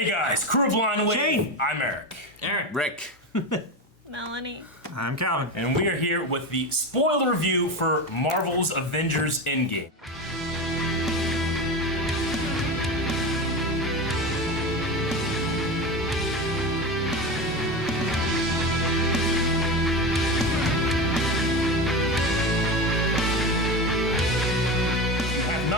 Hey guys, Kuro Blind Wave. Shane. I'm Eric. Rick. Melanie. I'm Calvin. And we are here with the spoiler review for Marvel's Avengers Endgame.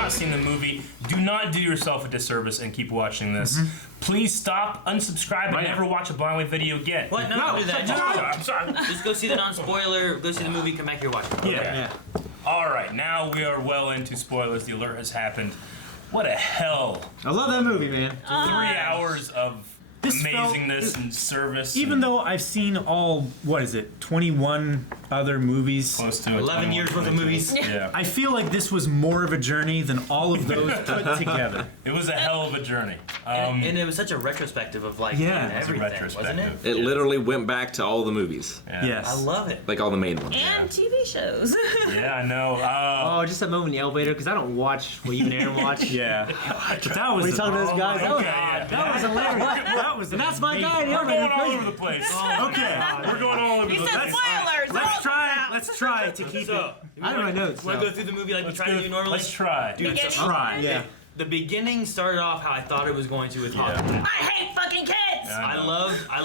Seen the movie, do not do yourself a disservice and keep watching this. Please stop, unsubscribe, and never watch a Blind Wave video again. What? No, don't do that. I'm sorry. Just go see the non-spoiler, go see the movie, come back here, watch it. Yeah. Alright, now we are well into spoilers. The alert has happened. What a hell. I love that movie, man. 3 hours of amazingness and service. Even though I've seen all, 21 other movies. Close to 11 years worth of movies. Yeah. I feel like this was more of a journey than all of those put together. It was a hell of a journey. And it was such a retrospective of like everything, wasn't it? It literally went back to all the movies. Yeah. Yes. I love it. Like all the main ones. And TV shows. Yeah, I know. Oh, just that moment in the elevator, because I don't watch what you and Aaron watch. Yeah. But that was. What are you talking to those guys? That was hilarious. That was. That's my guy. We're going all over the place. Okay. We're going all over the He place. said spoilers. Let's try to keep it. So, I don't have my notes. want to go through the movie like we try to do normally? Let's try. Dude, Beginning? Try. Yeah. the beginning started off how I thought it was going to with Hawkeye. I hate fucking kids. I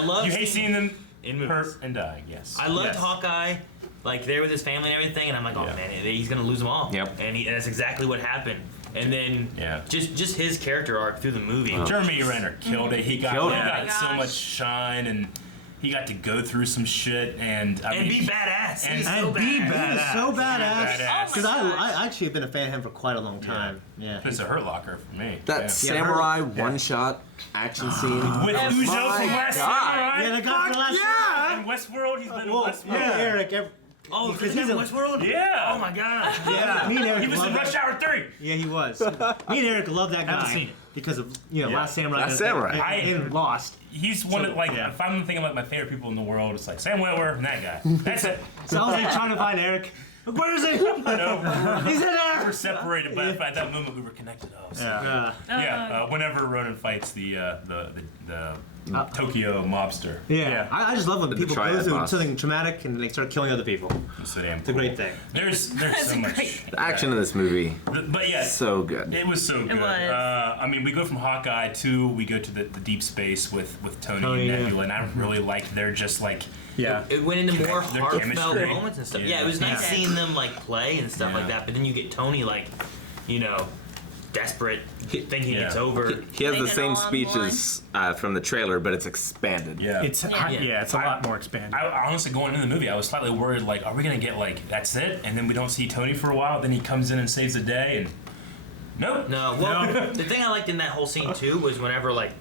loved You hate seeing them in movies. hurt and die, yes. I loved Yes. Hawkeye, like there with his family and everything, and I'm like, oh man, he's gonna lose them all. Yep. And that's exactly what happened. And then just his character arc through the movie. Jeremy Renner killed it. He got so gosh. much shine, and he got to go through some shit and be badass. And He's be so He badass. was so badass. Badass. Because I actually have been a fan of him for quite a long time. Yeah. It's a hurt locker for me. That samurai one-shot action scene. With Uzo from Last Samurai. Yeah, the guy from last In Westworld, he's been in Westworld. Yeah, Eric. Oh, because he's he's in a- Westworld? Yeah. Oh my god. Yeah, me and Eric He was in love Rush that. Hour 3. Yeah, he was. Me and Eric love that guy. Haven't seen it. Because of Last Samurai. Last Samurai. And Lost. He's one of, like, if I'm thinking about my favorite people in the world, it's like Sam Witwer and that guy. That's it. So I was like trying to find Eric. Where is he? He's in there. We're separated, but at that moment we were connected. Oh, so whenever Ronan fights the Tokyo mobster. Yeah. I just love when people go triad through boss. something traumatic and they start killing other people. So damn It's a great thing. There's so much. The action in this movie, But yeah, so good. it was so good. It was. I mean, we go from Hawkeye to we go to the deep space with Tony and Nebula, and I really liked their just like It went into more Their heartfelt chemistry. moments and stuff. Yeah. Yeah, it was nice seeing them like play and stuff like that. But then you get Tony like, desperate, thinking it's over. He has They the did same all speeches from the trailer, but it's expanded. yeah. It's it's a lot more expanded. I honestly, going into the movie, I was slightly worried, like, are we gonna get like that's it, and then we don't see Tony for a while, then he comes in and saves the day, and nope. No, well, the thing I liked in that whole scene too was whenever like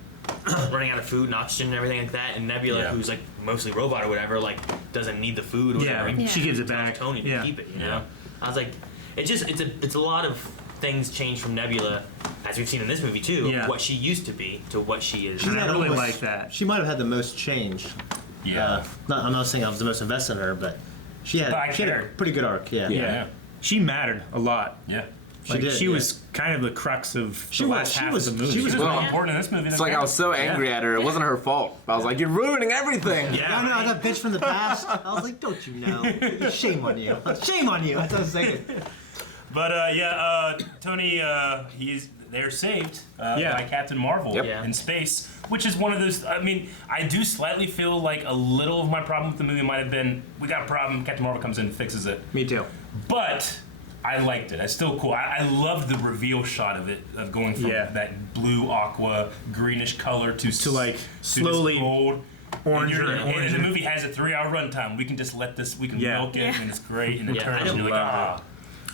running out of food and oxygen and everything like that, and Nebula, who's like mostly robot or whatever, like doesn't need the food or whatever. She gives it tells back. Tony to keep it. You know, I was like, it's a lot of things change from Nebula, as we've seen in this movie too. Yeah. What she used to be to what she is. I now. really like that. She might have had the most change. Yeah. I'm not saying I was the most invested in her, but she had a cared. pretty good arc. Yeah. Yeah. She mattered a lot. Yeah. Like, did, she yeah. was kind of the crux of She the was- last she half was- of the movie. she was It's more Well, important in this movie than It's like I was so angry at her, it wasn't her fault. I was like, you're ruining everything. I know that bitch from the past. I was like, don't you know? Shame on you. Shame on you. That's what I was thinking. But Tony, they're saved by Captain Marvel in space, which is one of those. I mean, I do slightly feel like a little of my problem with the movie might have been we got a problem. Captain Marvel comes in and fixes it. Me too. But I liked it. It's still cool. I loved the reveal shot of it, of going from that blue, aqua, greenish color to like this slowly gold. orange And the movie has a 3-hour runtime. We can just let this. We can milk it, and it's great. And it turns, and you're like, ah.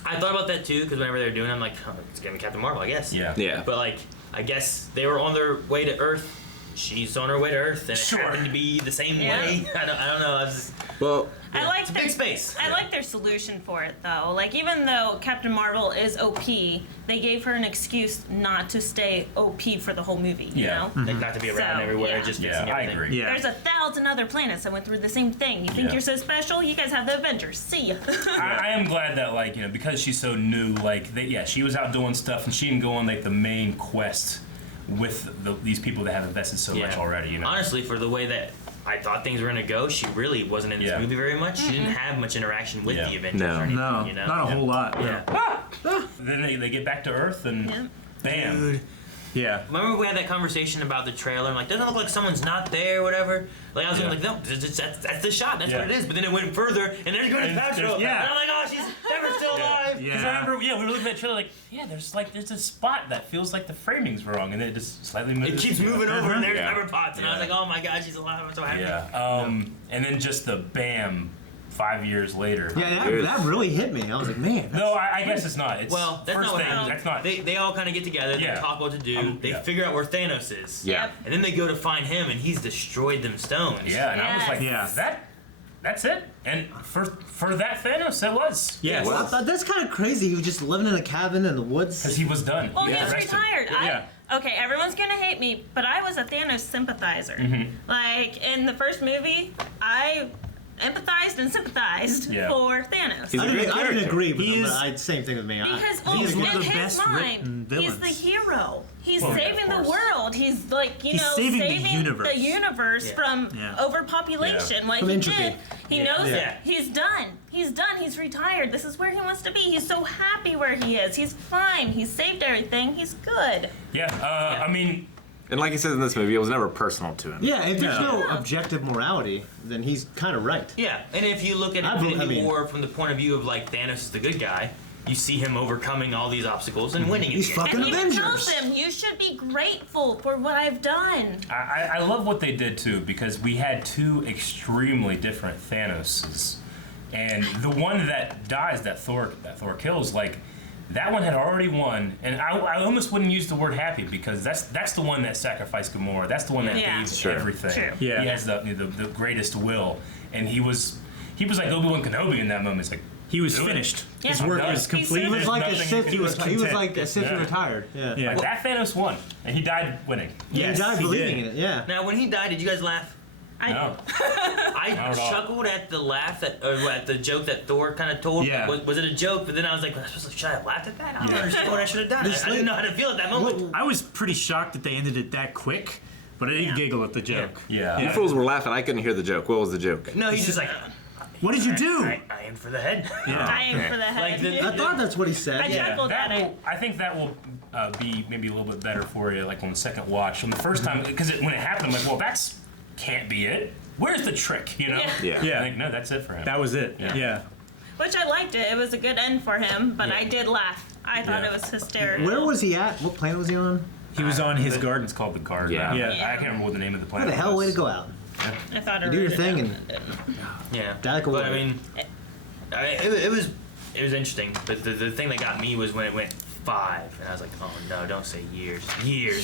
I thought about that too because whenever they were doing it, I'm like, oh, it's gonna be Captain Marvel, I guess. Yeah. But like, I guess they were on their way to Earth. She's on her way to Earth, and it happened to be the same way. I don't know. I was just, Well, I like it's a big space. I like their solution for it though. Like even though Captain Marvel is OP, they gave her an excuse not to stay OP for the whole movie. You know? Like not to be around So, everywhere, just fixing I everything. agree. Yeah. There's 1,000 other planets that went through the same thing. You think you're so special? You guys have the Avengers. See ya. I am glad that, like, because she's so new, like, she was out doing stuff and she didn't go on, like, the main quest with these people that have invested so much already. You know, honestly, for the way that I thought things were gonna go, she really wasn't in this movie very much. She didn't have much interaction with the Avengers or anything. No, you know? not a whole lot. Yeah. then they get back to Earth and bam. Dude. Yeah. Remember we had that conversation about the trailer and like, doesn't it look like someone's not there or whatever? Like I was like, no, that's the shot, that's what it is. But then it went further and there's Gwyneth Paltrow. And I'm like, oh, she's never still alive. Because I remember, we were looking at that trailer like, there's a spot that feels like the framing's wrong, and then it just slightly moves. It keeps moving over, and there's Pepper Potts, and I was like, oh my god, she's alive, I'm so happy. Yeah. And then just the bam, 5 years later. Yeah, that really hit me. I was like, man. No, I guess it's not. It's Well, that's first not what thing. happens. That's not. They all kind of get together, they talk what to do, they figure out where Thanos is. Yeah. And then they go to find him, and he's destroyed them stones. Yeah, and I was like, Yes. that's it. And for that Thanos, it was. Yeah. Well, that's kind of crazy. He was just living in a cabin in the woods. Because he was done. Well, He he's was arrested. retired. Yeah. Okay, everyone's gonna hate me, but I was a Thanos sympathizer. Like in the first movie, I empathized and sympathized for Thanos. He's a great I didn't character. agree with He him, is- but same thing with me. Because He is one of in the his best written mind, villains. he's the hero. He's Well, yeah, saving of the course. world. He's like, He's saving the universe. from Yeah. overpopulation. Yeah. Like From he entropy. did. He knows Yeah. it. He's done. He's done. He's retired. This is where he wants to be. He's so happy where he is. He's fine. He's saved everything. He's good. I mean, And like he says in this movie, it was never personal to him. Yeah, if there's no Yeah. objective morality, then he's kind of right. Yeah, and if you look at Infinity War from the point of view of like Thanos is the good guy, you see him overcoming all these obstacles and winning. He's in the end. fucking And he even Avengers. tells them, "You should be grateful for what I've done." I love what they did too, because we had two extremely different Thanoses, and the one that dies, that Thor kills, like that one had already won, and I almost wouldn't use the word happy, because that's the one that sacrificed Gamora. That's the one that Yeah. gave Sure. everything. True. Yeah. He has the greatest will, and he was like Obi-Wan Kenobi in that moment. It's like He was do it. finished. Yeah. His work Done. was He complete. He was There's like a nothing you Sith. can He do. was Content. like a Sith Yeah. retired. Yeah. Yeah. But that Thanos won, and he died winning. Yes, he died he believing did. in it. Yeah. Now, when he died, did you guys laugh? No. I Not at all. chuckled at the laugh at the joke that Thor kind of told. Yeah. Was it a joke? But then I was like, should I have laughed at that? I don't understand what I should have done. This I didn't know how to feel at that moment. I was pretty shocked that they ended it that quick, but I didn't giggle at the joke. Yeah. You fools were laughing. I couldn't hear the joke. What was the joke? No, he's just like, What did you do? I aim for the head. Yeah. Dying for the head. Like I thought that's what he said. I Yeah. chuckled at it. I think that will be maybe a little bit better for you, like on the second watch. On the first time, because when it happened, I'm like, well, that's can't be it. Where's the trick? You know? Yeah. Yeah. Like, no, that's it for him. That was it. Yeah. Which I liked it. It was a good end for him, but I did laugh. I thought Yeah. it was hysterical. Where was he at? What planet was he on? He was on his garden. It's called the garden. Yeah. Yeah. I can't remember what the name of the What planet the hell? Way was. to go out. I thought it Do your wrote it thing down. and Yeah. Die like a But I warrior. mean, it was interesting. But the thing that got me was when it went 5, and I was like, oh no, don't say years.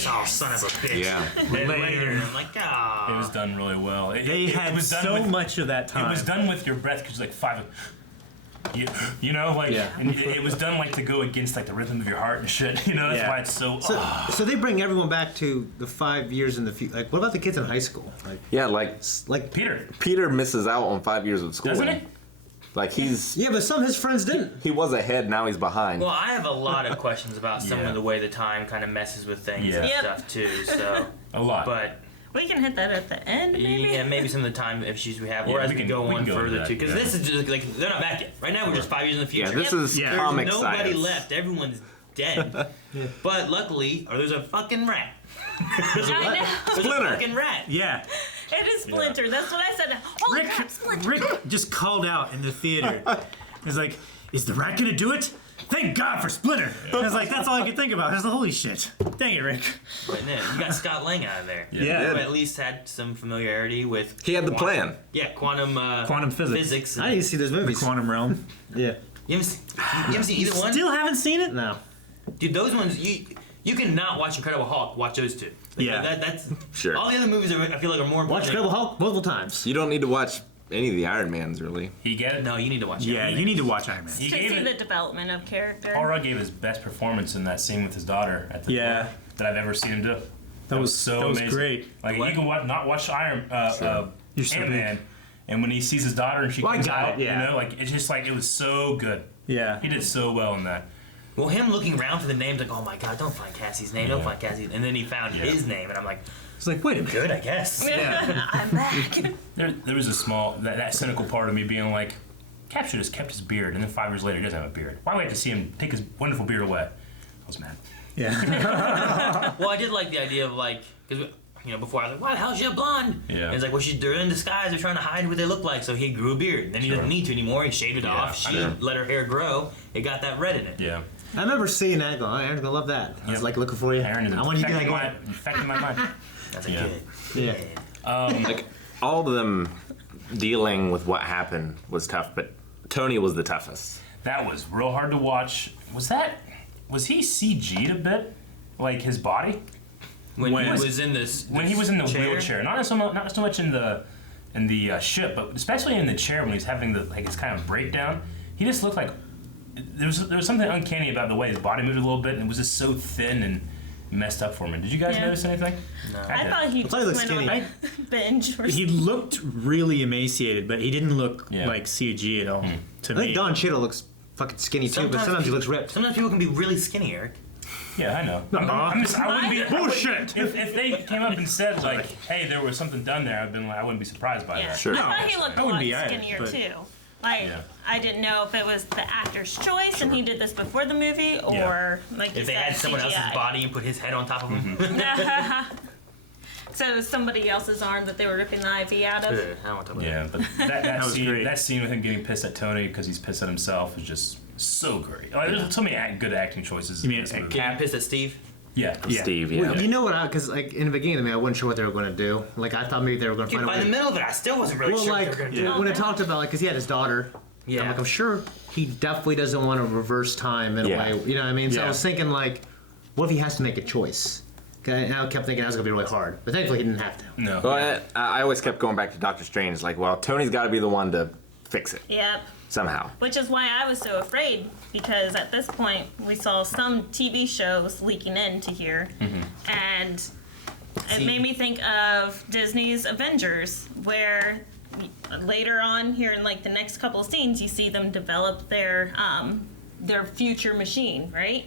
Oh, son of a bitch. Yeah. Then later, I'm like, ah. It was done really well. They had was done so with, much of that time. It was done with your breath, because like 5. You know, like, Yeah. and it was done like to go against like the rhythm of your heart and shit. You know, that's Yeah. why it's so. So they bring everyone back to the 5 years in the future. Like, what about the kids in high school? Yeah, like Like Peter, misses out on 5 years of schooling. doesn't he? Like yeah, but some of his friends didn't. he was ahead, now he's behind. Well, I have a lot of questions about some Yeah. of the way the time kind of messes with things Yeah. and Yep. stuff too. So, A lot. but We can hit that at the end, maybe. yeah, maybe some of the time issues we have, or Yeah, as we we can- go we on can go into further that, too. Because yeah. this is just like they're not back yet. Right now, we're just 5 years in the Yeah, future. this is Yeah. There's comic nobody science. left. Everyone's dead. But luckily, there's a fucking rat. There's a I know. Splinter. fucking rat. Yeah. It is Splinter. That's what I said. Holy Rick, crap, Splinter. Rick just called out in the theater. He's like, is the rat gonna do it? Thank God for Splinter. I was like, that's all I could think about. I was like, holy shit. Dang it, Rick. But then you got Scott Lang out of there. Yeah. Who at least had some familiarity with. He had the plan. Yeah, quantum physics. I didn't see those movies. Quantum Realm. Yeah. You haven't seen either one? Still haven't seen it? No. Dude, those ones you can not watch Incredible Hulk. Watch those two. Like, Yeah. That's Sure. All the other movies I feel like are more important. Watch Incredible Hulk multiple times. You don't need to watch any of the Iron Mans, really. He get it. No, you need to watch. Yeah, you need to watch Iron Man. He To gave see it. the development of character. Paul Rudd gave his best performance in that scene with his daughter at the Yeah. door that I've ever seen him do. That was so that was amazing. great. Like What? you can not watch You're so Ant-Man, and when he sees his daughter and she Well, I comes got out, it, yeah. you know, like it's just like it was so good. Yeah. He did so well in that. Well, him looking around for the names, like, oh my god, don't find Cassie's name, don't find Cassie's, and then he found his name, and I'm like, It's like, wait a minute. good, I guess. I'm back. There was a small that cynical part of me being like, Cap should have kept his beard, and then 5 years later he doesn't have a beard. Why would I have to see him take his wonderful beard away? I was mad. Yeah. Well, I did like the idea of like, because before I was like, why the hell's she a blonde? Yeah. And it's like, well, they're in disguise. They're trying to hide what they look like. So he grew a beard. Then he doesn't need to anymore. He shaved it off. She let her hair grow. It got that red in it. Yeah. I remember seeing that. Going, oh, Aaron's gonna love that. I was like looking for you. Aaron is I want you to be like, infecting my mind. That's a Yeah. good. yeah. Like all of them dealing with what happened was tough, but Tony was the toughest. That was real hard to watch. Was he CG'd a bit? Like his body? When he was in this When he was in the chair? wheelchair. Not so much in the ship, but especially in the chair when he's having his kind of breakdown. He just looked like there was something uncanny about the way his body moved a little bit, and it was just so thin and messed up for me. Did you guys notice anything? No. I thought he just thought he looked went skinny. on a binge or He looked really emaciated, but he didn't look like CG at all to I me. think Don Cheadle looks fucking skinny too, but sometimes he looks ripped. Sometimes people can be really skinny, Eric. Yeah, I know. I wouldn't be Bullshit! if they came up and said like, "Hey, there was something done there," I'd been like, I wouldn't be surprised by Yeah. that. Sure. I thought he looked I a wouldn't lot be either, skinnier but- too. Like, Yeah. I didn't know if it was the actor's choice and he did this before the movie, or like If they had someone else's body and put his head on top of him. So it was somebody else's arm that they were ripping the IV out of. I don't want to talk about Yeah, but that was great. scene with him getting pissed at Tony because he's pissed at himself is just so great. Like, there's so many good acting choices. You mean in this at movie. Getting pissed at Steve? Yeah. Steve, Well, you know what? Because like in the beginning of the movie, I wasn't sure what they were going to do. Like I thought maybe they were going to find a By the way. middle of it, I still wasn't really Well, sure like what they were going to do. when it talked about like, because he had his daughter. Yeah. I'm like, I'm sure he definitely doesn't want to reverse time in a Yeah. way. You know what I mean? So I Yeah. was thinking like, what if he has to make a choice? And I kept thinking that was going to be really hard, but thankfully he didn't have to. No. Well, I always kept going back to Doctor Strange. Like, well, Tony's got to be the one to fix it Yep. somehow. Which is why I was so afraid, because at this point we saw some TV shows leaking into here, and it made me think of Disney's Avengers, where later on here in like the next couple of scenes you see them develop their future machine, right?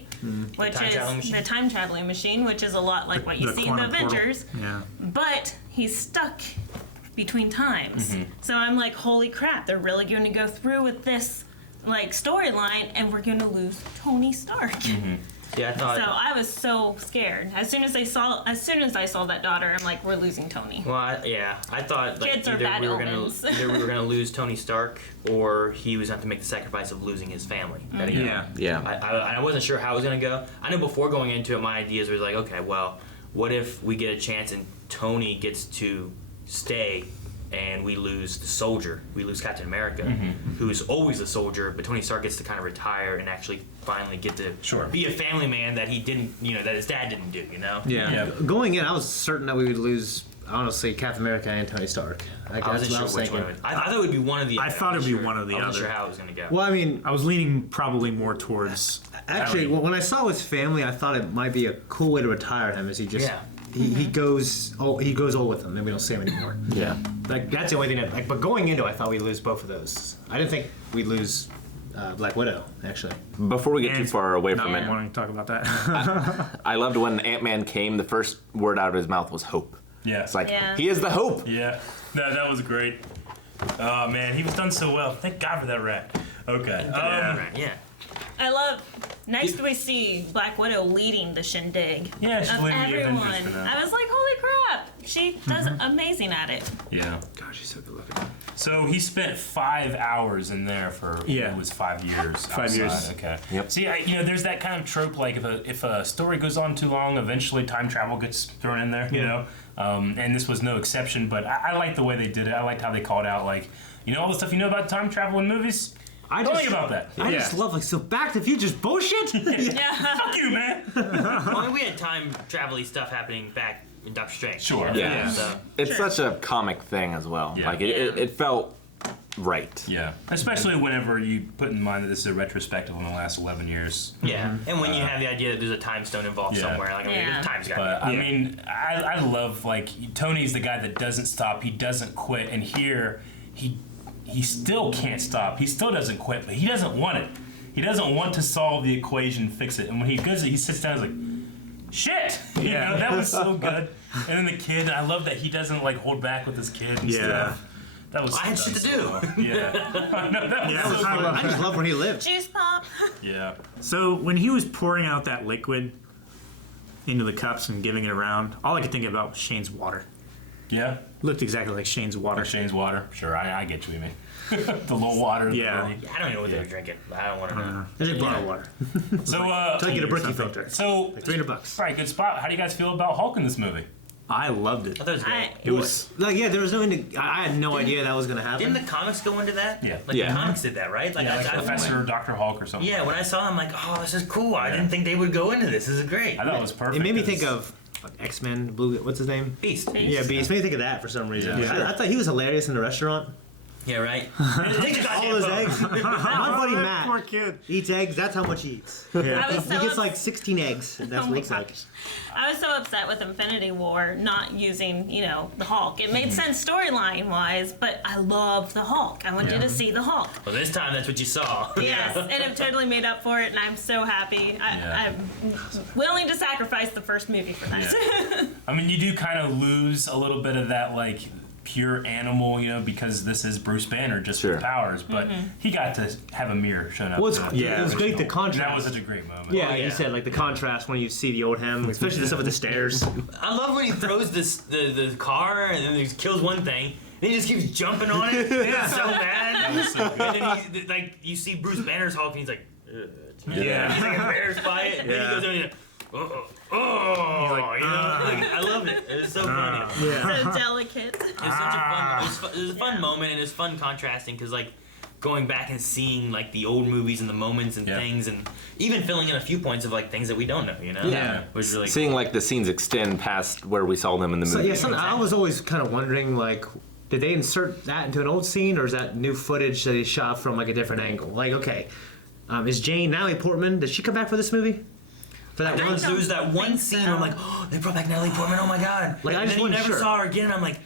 Which time-traveling is machine? the time traveling machine, which is a lot like what you The see in the quantum portal. Avengers. Yeah. But he's stuck between times. So I'm like, holy crap, they're really going to go through with this like storyline and we're going to lose Tony Stark. Yeah, I thought. So I was so scared. As soon as I saw that daughter, I'm like, we're losing Tony. Well, I thought like Kids are either bad we were omens. either we were gonna lose Tony Stark or he was going to have to make the sacrifice of losing his family. That he- Yeah. I wasn't sure how it was gonna go. I know before going into it, my ideas was like, okay, well, what if we get a chance and Tony gets to stay and we lose the soldier, we lose Captain America, who's always a soldier, but Tony Stark gets to kind of retire and actually finally get to be a family man that he didn't, that his dad didn't do, Yeah. Going in, I was certain that we would lose, honestly, Captain America and Tony Stark. Like, I that's wasn't what I sure was which thinking. one it would. I thought it would be one of the. I thought it'd be one or the I wasn't other. sure how it was gonna go. Well, I mean, I was leaning probably more towards. actually, Ellie. when I saw his family, I thought it might be a cool way to retire him. Is he just Yeah. he goes old with them, and we don't see him anymore. Yeah. Like that's the only thing that. Like, but going into, it, I thought we'd lose both of those. I didn't think we'd lose Black Widow actually. Before we get too And far away not from it, wanting to talk about that. I loved when Ant-Man came, the first word out of his mouth was hope. Yeah. It's like, Yeah. he is the hope. Yeah. That was great. Oh man, he was done so well. Thank God for that rat. Okay. Yeah. I love. Next, we see Black Widow leading the shindig. Yeah, she's of leading the everyone. Avengers for that. I was like, holy crap! She does amazing at it. Yeah. God, she's so good looking. So he spent 5 hours in there for it was 5 years. 5 years. outside. Okay. Yep. See, there's that kind of trope like if a story goes on too long, eventually time travel gets thrown in there. You know, and this was no exception. But I like the way they did it. I liked how they called out like, all the stuff you know about time travel in movies. Don't think about that. I just love so Back to the Future's bullshit. Fuck you, man. Well, I mean, we had time travel-y stuff happening back in Doctor Strange. Sure. Yeah. So, It's such a comic thing as well. Yeah. Like, it felt right. Yeah. Especially whenever you put in mind that this is a retrospective on the last 11 years. yeah. And when you have the idea that there's a time stone involved Yeah. somewhere, like, Yeah. time's got But to I mean, I love like Tony's the guy that doesn't stop. He doesn't quit, and here he still can't stop. He still doesn't quit, but he doesn't want it. he doesn't want to solve the equation, fix it. And when he does it, he sits down and he's like, shit! You know, that was so good. And then the kid, I love that he doesn't like hold back with his kid and stuff. That was. I had shit to do. Yeah. No, that was so I just love where he lived. Juice pop. Yeah. So when he was pouring out that liquid into the cups and giving it around, all I could think about was Shane's water. Yeah. Looked exactly like Shane's water. Or Shane's water. Sure, I get you, man. The low water. Yeah. I don't even know what they were drinking. I don't want to know. They drink bottled water. So, Until you get a bricky filter. So, Like $300. all right, good spot. How do you guys feel about Hulk in this movie? I loved it. I thought it was great. It was Like, yeah, there was no. I had no idea that was gonna happen. Didn't the comics go into that? Yeah. Like Yeah. the comics did that, right? Like, Yeah, like I Professor Dr. Hulk or something. Yeah, when I saw him, I'm like, oh, this is cool. I didn't think they would go into this. This is great. I thought it was perfect. It made me 'cause- think of X-Men. Blue. What's his name? Beast. Yeah, Beast. Made me think of that for some reason. Yeah. I thought he was hilarious in the restaurant. Yeah, right. Take the All goddamn those phone. eggs. My buddy Poor Matt kid. eats eggs. That's how much he eats. I was so He gets like 16 eggs. And that's Oh what my it looks like. gosh. I was so upset with Infinity War not using, the Hulk. It made sense storyline wise, but I love the Hulk. I wanted to see the Hulk. Well, this time that's what you saw. Yes, and I've totally made up for it, and I'm so happy. I'm willing to sacrifice the first movie for that. Yeah. I mean, you do kind of lose a little bit of that, like, pure animal, because this is Bruce Banner just Sure. with powers, but he got to have a mirror shown up. Well, it's- to yeah, it was great, the original. contrast. That was such a great moment. Yeah, yeah. you said like the contrast when you see the old him, especially the stuff with the stairs. I love when he throws the car and then he kills one thing. And he just keeps jumping on it. Yeah. So mad. That was so good. And then like you see Bruce Banner's Hulk and he's like, ugh. Yeah. He's like embarrassed by it. And then he goes over and I loved it. It was so funny. So delicate. It was such a it was a fun moment, and it was fun contrasting because like going back and seeing like the old movies and the moments and Yeah. things, and even filling in a few points of like things that we don't know. Yeah. was really Seeing like the scenes extend past where we saw them in the So movie. yeah, I was always kind of wondering like, did they insert that into an old scene, or is that new footage that he shot from like a different angle? Like, okay, is Jane Natalie Portman? Did she come back for this movie? For that one? There was that one think scene so. where I'm like, oh, they brought back Natalie Portman. Oh my god! Like, I and just then you wasn't never sure. saw her again. And I'm like,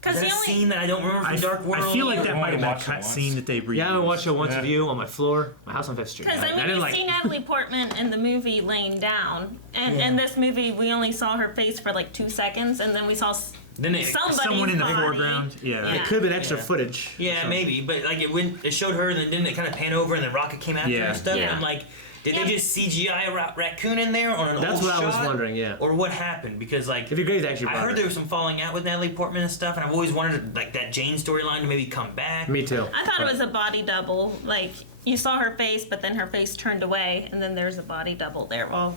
Because that the only scene that I don't remember from Dark World. I feel like that I might have been a watched it cut once. scene that they reused. Yeah, I watched it once Yeah. with you on my floor, my house on Fifth Street. Because I mean, didn't we like. see Natalie Portman in the movie laying down, and in this movie we only saw her face for like 2 seconds, and then we saw somebody's Someone in the body. foreground. Yeah. It could have been extra Yeah. footage. Yeah, maybe, but like it showed her, and then didn't it kind of pan over, and the rocket came after her Yeah. and stuff. Yeah. And I'm like, did Yeah. they just CGI a raccoon in there on an That's old what I was shot? wondering, yeah. Or what happened? Because like, It'd be great to actually. I brought heard it. there was some falling out with Natalie Portman and stuff, and I've always wanted like that Jane storyline to maybe come back. Me too. I thought it was a body double. Like you saw her face, but then her face turned away, and then there's a body double there. Well,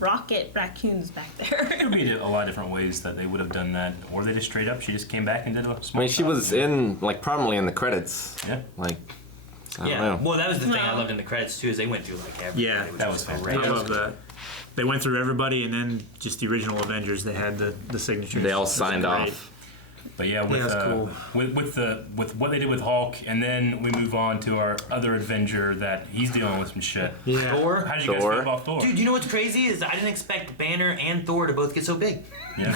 rocket raccoons back there. Could be a lot of different ways that they would have done that, or they just straight up, she just came back and did a I small mean, she shot. was in like prominently in the credits. Yeah. Like, I Yeah, don't know. well, that was the thing I No. loved in the credits too, is they went through like everybody. Yeah, which that was great. great. I love that. They went through everybody, and then just the original Avengers. They had the signatures. They all It was signed great. off. But yeah, with that's cool. with what they did with Hulk, and then we move on to our other Avenger that he's dealing with some shit. Yeah. Thor. How did you guys Thor. feel about Thor? Dude, you know what's crazy is I didn't expect Banner and Thor to both get so big. Yeah.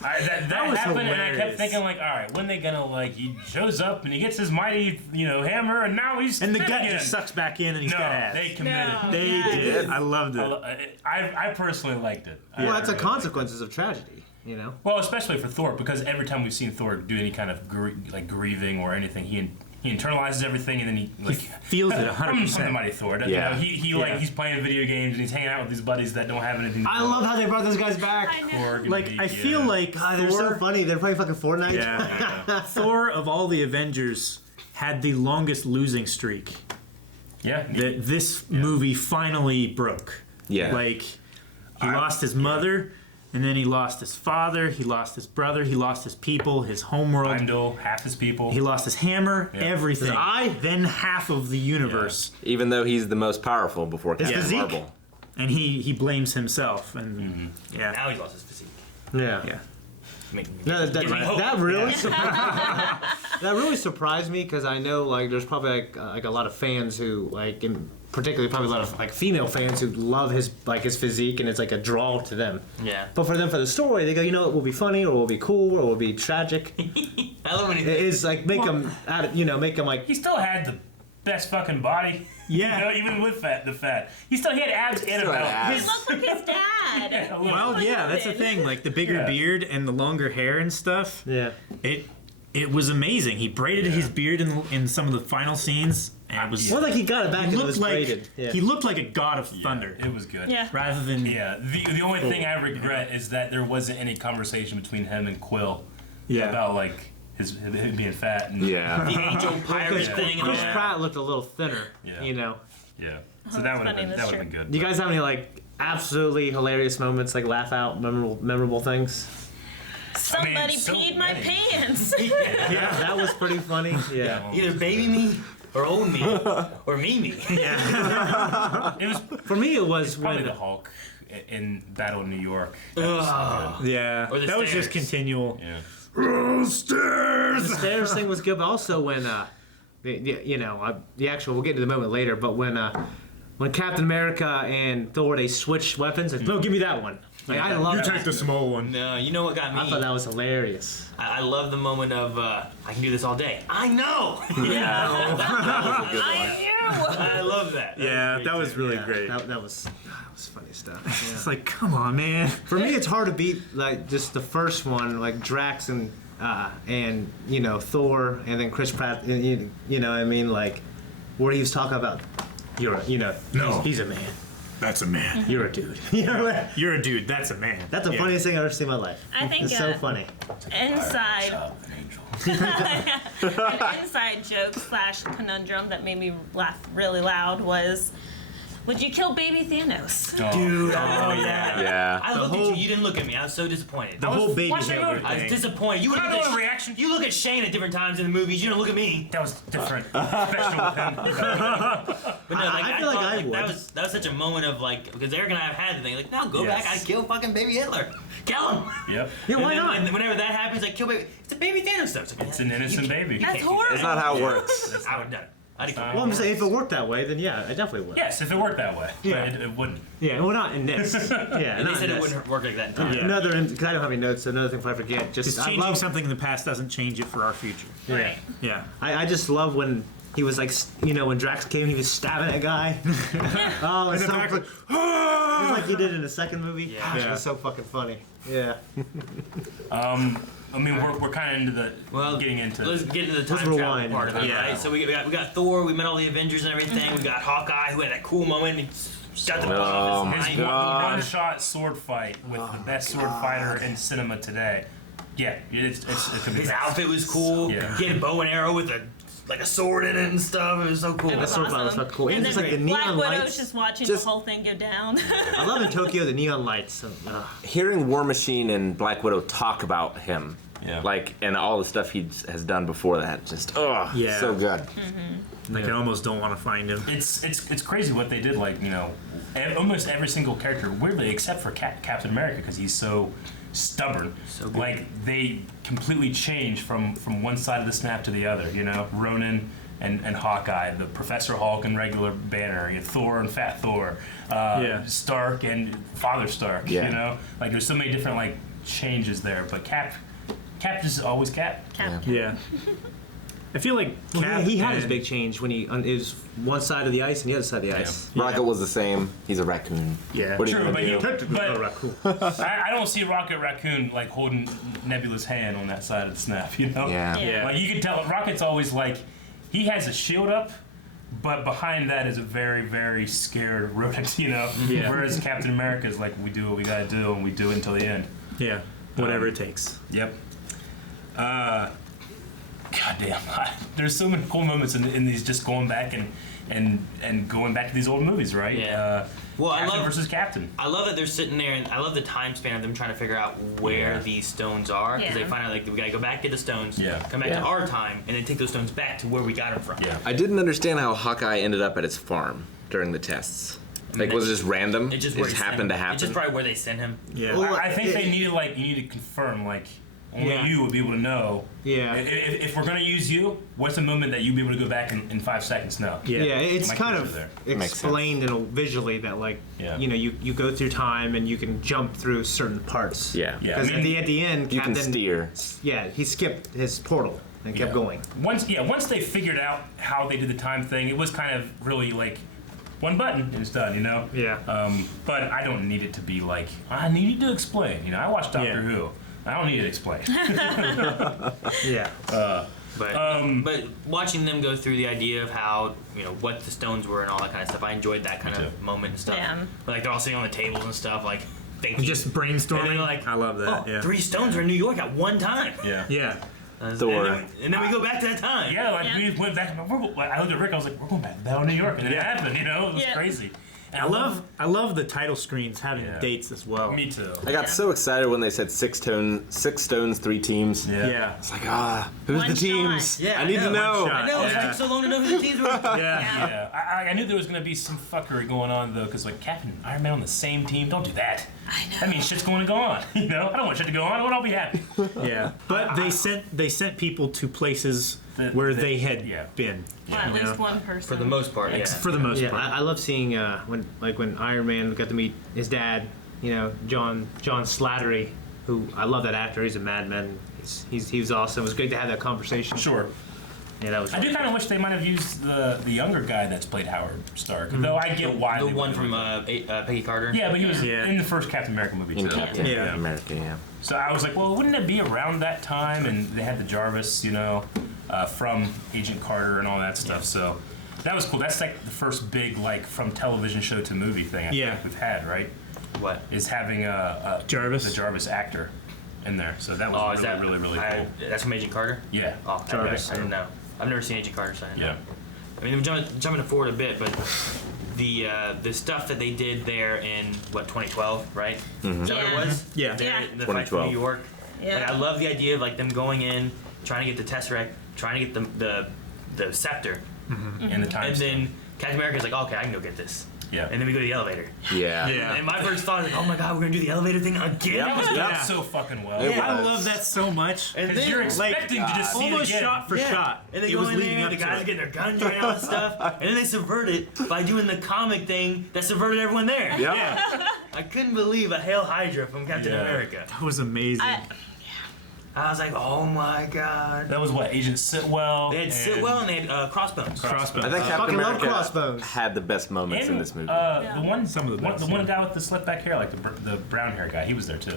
that was happened, and I kept hilarious. thinking like, all right, when they gonna like? He shows up and he gets his mighty, hammer, and now he's And the fit gut again. just sucks back in, and he's No, got ass. they committed. No. They Yes. did. I loved it. I personally liked it. Well, that's the really consequences of tragedy, you know. Well, especially for Thor, because every time we've seen Thor do any kind of grieving or anything, he internalizes everything, and then he like Feels it I'm the 100%. mighty Thor. Yeah. He's playing video games and he's hanging out with these buddies that don't have anything. To I do. love how they brought those guys back. I know. Korg and Like Zeke, I feel like God, they're so Thor. funny. They're playing fucking Fortnite. Yeah. Thor of all the Avengers had the longest losing streak yeah. that this movie finally broke. Yeah. Like he lost his mother, and then he lost his father, he lost his brother, he lost his people, his homeworld. Heimdall, half his people. He lost his hammer, Yeah. everything. His eye? Then half of the universe, Even though he's the most powerful before Captain physique? Marvel. and he blames himself. And yeah, Now he lost his physique. Yeah. yeah. Making me- No, gives me hope. that really that really surprised me because I know like there's probably like a lot of fans who like particularly probably a lot of like female fans who love his physique, and it's like a draw to them. Yeah. But for them, for the story, they go, you know, it will be funny, or it will be cool, or it will be tragic. I love when he It is like make them like. He still had the best fucking body. Yeah. You know, even with the fat. He had abs and a Still had belt. abs. He looked like his dad. Yeah, Well, yeah, that's the thing. Like the bigger Yeah. beard and the longer hair and stuff. Yeah. It was amazing. He braided his beard in some of the final scenes, and it was. Well, like he got it back He and it looked was like braided. Yeah. he looked like a god of thunder, It was good. Yeah. rather than The only thing I regret is that there wasn't any conversation between him and Quill about like him being fat and the Yeah. angel pirate Yeah. thing. And Chris all. Pratt looked a little thinner. Yeah. You know. yeah. So that would have funny, been that's good. Do you guys have any like absolutely hilarious moments, like laugh out, memorable things? Somebody so peed my many. pants. Yeah, that was pretty funny. Yeah. Either baby me or old me or me. It was For me, it was probably when the Hulk in Battle of New York. Ugh. yeah. Or the That was just stairs. continual. Yeah. the stairs thing was good, but also when the actual, we'll get to the moment later, but when Captain America and Thor, they switched weapons, like, no, give me that one. Like, I love that. the small one. No, you know what got me? I thought that was hilarious. I love the moment of I can do this all day. I know. I knew. I love that. Yeah, that was really Yeah, great. That was funny stuff. It's like, come on, man. For me, it's hard to beat like just the first one, like Drax and Thor, and then Chris Pratt. You know what I mean? Like where he was talking about, No. he's a man. That's a man. You're a dude. You know what? You're a dude. That's a man. That's the funniest thing I've ever seen in my life. I think It's so funny. inside An angel. an inside joke / conundrum that made me laugh really loud was, would you kill baby Thanos? Dude, oh yeah. Yeah. I looked at you. You didn't look at me. I was so disappointed. The whole baby watching Hitler it. I was thing. disappointed. You look I at don't this know the reaction. You look at Shane at different times in the movies. You don't look at me. That was different. Special with him. But no, like, I feel like thought, I would. that was such a moment of like, because Eric and I have had the thing like, no, go back. Yes. I'd kill fucking baby Hitler. Kill him. Yep. Yeah, why And then- not? And whenever that happens, like, kill baby. It's a baby Thanos though. It's an innocent baby. That's do that. horrible. That's not how it works. I would have done it. I'd have killed Well, I'm just saying, if it worked that way, then yeah, I definitely would. Yes, if it worked that way. Yeah. But it wouldn't. Yeah, well, not in this. Yeah, They not said in it this. wouldn't work like that in time. Yeah. Another, because I don't have any notes, so another thing before I forget. Just I changing love, something in the past doesn't change it for our future. Right. Yeah. I just love when he was like, when Drax came, he was stabbing a guy. Oh, it's In the so back, like, it's like he did in the second movie. Yeah. Gosh, it Yeah. was so fucking funny. Yeah. I mean, we're kind of into getting into. Let's get into the time Let's travel rewind. part of it, Yeah. right? So we got Thor. We met all the Avengers and everything. We got Hawkeye, who had that cool moment. He got the ball off his His mind. one-shot sword fight with the best sword fighter in cinema today. Yeah, it could be His best. outfit was cool. Yeah. He had a bow and arrow with a sword in it and stuff. It was so cool. The sword fight was Awesome. fucking cool. And And just then like the Black neon Widow's lights. just watching Just- the whole thing go down. I love in Tokyo the neon lights. Hearing War Machine and Black Widow talk about him, Yeah. like, and all the stuff he has done before that, just Yeah. so good. Like, I almost don't want to find him. It's crazy what they did. Like, almost every single character, weirdly, except for Captain America, because he's so stubborn. So good. Like, they completely changed from one side of the snap to the other. Ronan and Hawkeye, the Professor Hulk and regular Banner, Thor and Fat Thor, Yeah. Stark and Father Stark. Yeah. Like there's so many different changes there. But Cap is always Cap. Yeah. I feel like Cap he had his and- big change when it was one side of the ice and the other side of the ice. Rocket was the same. He's a raccoon. Yeah. What are you True, gonna but do? you- Technically, But- not raccoon. I don't see Rocket Raccoon holding Nebula's hand on that side of the snap. Yeah. Yeah. Like you can tell, Rocket's always he has a shield up, but behind that is a very, very scared rodent. Yeah. Whereas Captain America's we do what we gotta do, and we do it until the end. Yeah. Whatever it takes. Yep. Goddamn, there's so many cool moments in these, just going back and going back to these old movies, right? Yeah. Well, Captain versus Captain. I love that they're sitting there, and I love the time span of them trying to figure out where Yeah. these stones are, because Yeah. they find out we gotta go back, get the stones, Yeah. come back Yeah. to our time, and then take those stones back to where we got them from. Yeah. I didn't understand how Hawkeye ended up at his farm during the tests. mean, Was it just random? It just, happened to happen. It's just probably where they sent him. Yeah. Well, I think it- they needed you need to confirm Only you would be able to know. Yeah. If we're gonna use you, what's a moment that you'd be able to go back in 5 seconds? No. Yeah, it's My kind kids of are there. explained visually that Yeah. you go through time and you can jump through certain parts. Yeah. Yeah. Because at the end, You can Captain steer. Yeah, he skipped his portal and kept going. Once they figured out how they did the time thing, it was kind of really like one button and it's done, Yeah. But I don't need it to be like I need to explain. I watched Doctor Who. I don't need it explained. Yeah. But watching them go through the idea of how what the stones were and all that kind of stuff, I enjoyed that kind of moment and stuff. Yeah. Like they're all sitting on the tables and stuff, like thinking. Just brainstorming. And then like, I love that. Oh, yeah. 3 stones are in New York at one time. Yeah. Yeah. Thor. And then we go back to that time. Yeah, like we went back. I looked at Rick. I was like, "We're going back to Battle of New York," and then it happened. It was crazy. And I love the title screens having Yeah. dates as well. Me too. I got so excited when they said 6 stones, 3 teams. Yeah. It's like, who's One the teams? shot. Yeah, I need to know. One shot. I know, it's Yeah. taking so long to know who the teams were. Yeah. Yeah, I knew there was gonna be some fuckery going on though, because like Captain and Iron Man on the same team. Don't do that. I know. That means shit's going to go on. I don't want shit to go on. I want to be happy. Yeah. But they sent people to places where they had been. Well, at least one person. For the most part, yeah. For the most Yeah, part. I love seeing when Iron Man got to meet his dad, John Slattery, who I love that actor. He's a madman. He was awesome. It was great to have that conversation. Sure. Yeah, that was. I do kind of wish they might have used the younger guy that's played Howard Stark. Though I get why The they one would from do it. Peggy Carter. Yeah, but he was Yeah. in the first Captain America movie In too. Captain Yeah. America, yeah. So I was like, well, wouldn't it be around that time? And they had the Jarvis, from Agent Carter and all that stuff. So that was cool. That's like the first big from television show to movie thing I think we've had, right? What? Is having a Jarvis? the Jarvis actor in there. So that was Oh, is that really cool. That's from Agent Carter. Yeah. Oh, Jarvis. I didn't know. I've never seen Agent Carter, so I didn't Yeah. know. I mean, I'm jumping forward a bit, but the stuff that they did there in 2012, right? Is that what it was? Yeah. There Yeah. in the fight for 2012. New York. Yeah. Like, I love the idea of them going in, trying to get the Tesseract, trying to get the scepter, In the time. and then Captain America's like, okay, I can go get this. Yeah. And then we go to the elevator. Yeah. Yeah. And my first thought is like, oh my god, we're gonna do the elevator thing again. That was done Yeah. so fucking well. It I was. love that so much. And Because then, you're expecting to just see it Almost again. shot for yeah. shot. And they it go was in leading there, up the to guys it. getting their guns right all that stuff, and then they subvert it by doing the comic thing that subverted everyone there. Yeah. Yeah. I couldn't believe a Hail Hydra from Captain Yeah. America. That was amazing. I was like, oh my god. That was what Agent Sitwell. They had Sitwell and they had Crossbones. Crossbow. I think Captain fucking love America crossbones. had the best moments in this movie. The one, Some of the best, the one yeah. guy with the slick back hair, like the brown hair guy, he was there too.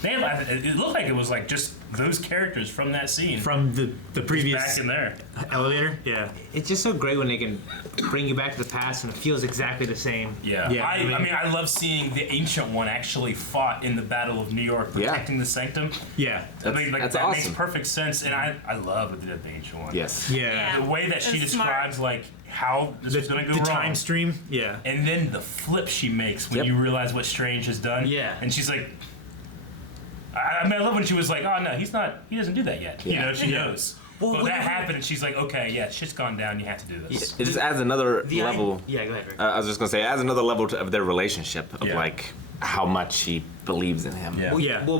They had, it looked like it was like just those characters from that scene From the back previous in there. elevator. Yeah. It's just so great when they can bring you back to the past and it feels exactly the same. Yeah, Yeah, I mean, I love seeing the Ancient One actually fought in the Battle of New York, protecting the Sanctum. Yeah. I mean, That's that awesome. makes perfect sense, and I love what they did with the Ancient One. Yes. Yeah. Yeah. The way that she It's smart. describes how this was going to go The wrong. time stream. Yeah. And then the flip she makes when Yep. you realize what Strange has done. Yeah. And she's like, I love when she was like, oh no, he doesn't do that yet. Yeah. She knows. Well, Well, that whatever. happened, and she's like, okay, yeah, shit's gone down, you have to do this. It just adds another level. Yeah, go ahead, Rick. I was just gonna say, it adds another level of their relationship of Yeah. how much she believes in him. Yeah.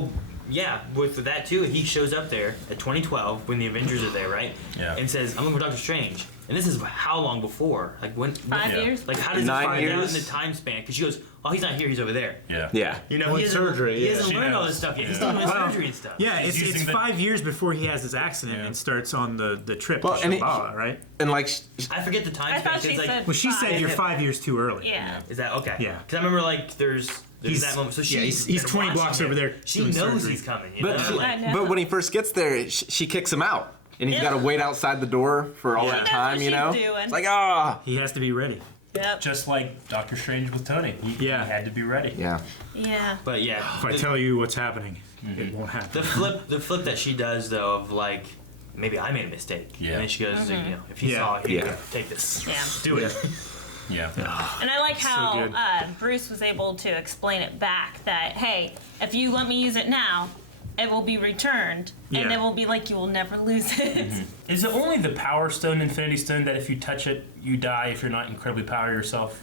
Yeah, with that too, he shows up there at 2012 when the Avengers are there, right? Yeah. And says, I'm looking for Doctor Strange. And this is how long before? Like when? 5 Yeah. years. Like how does 9 he find out years? in the time span? Because she goes, oh, he's not here, he's over there. Yeah. Yeah. You know, Well, he it's hasn't, surgery, he yeah. hasn't She learned all knows. this stuff yet. He's Yeah. still doing Well, surgery and stuff. Yeah, He's it's using the- 5 years before he has his accident Yeah. and starts on the trip Well, to and Shambhala, right? And I forget the time I span. thought she It's like, said. Well, she said 5. you're 5 years too early. Yeah. is that okay? Yeah. Because I remember like there's He's- that moment. So yeah, she's he's been 20 watching blocks him. over there She doing knows surgery. he's coming. You but know? I know. but when he first gets there, she kicks him out, and he's Yeah. got to wait outside the door for all Yeah. that That's time. what You she's know, doing. it's like ah, He has to be ready. Yep. Just like Doctor Strange with Tony. He had to be ready. yeah. Yeah. But yeah, If I tell you what's happening, Mm-hmm. it won't happen. the flip that she does though of like maybe I made a mistake. Yeah. And then she goes, if he Yeah. saw it, he'd Yeah. go, take this. Yeah. Do it. Yeah. And I like how good. Bruce was able to explain it back that, hey, if you let me use it now, it will be returned, and Yeah. it will be like you will never lose it. Is it only the Power Stone, Infinity Stone, that if you touch it, you die if you're not incredibly power yourself?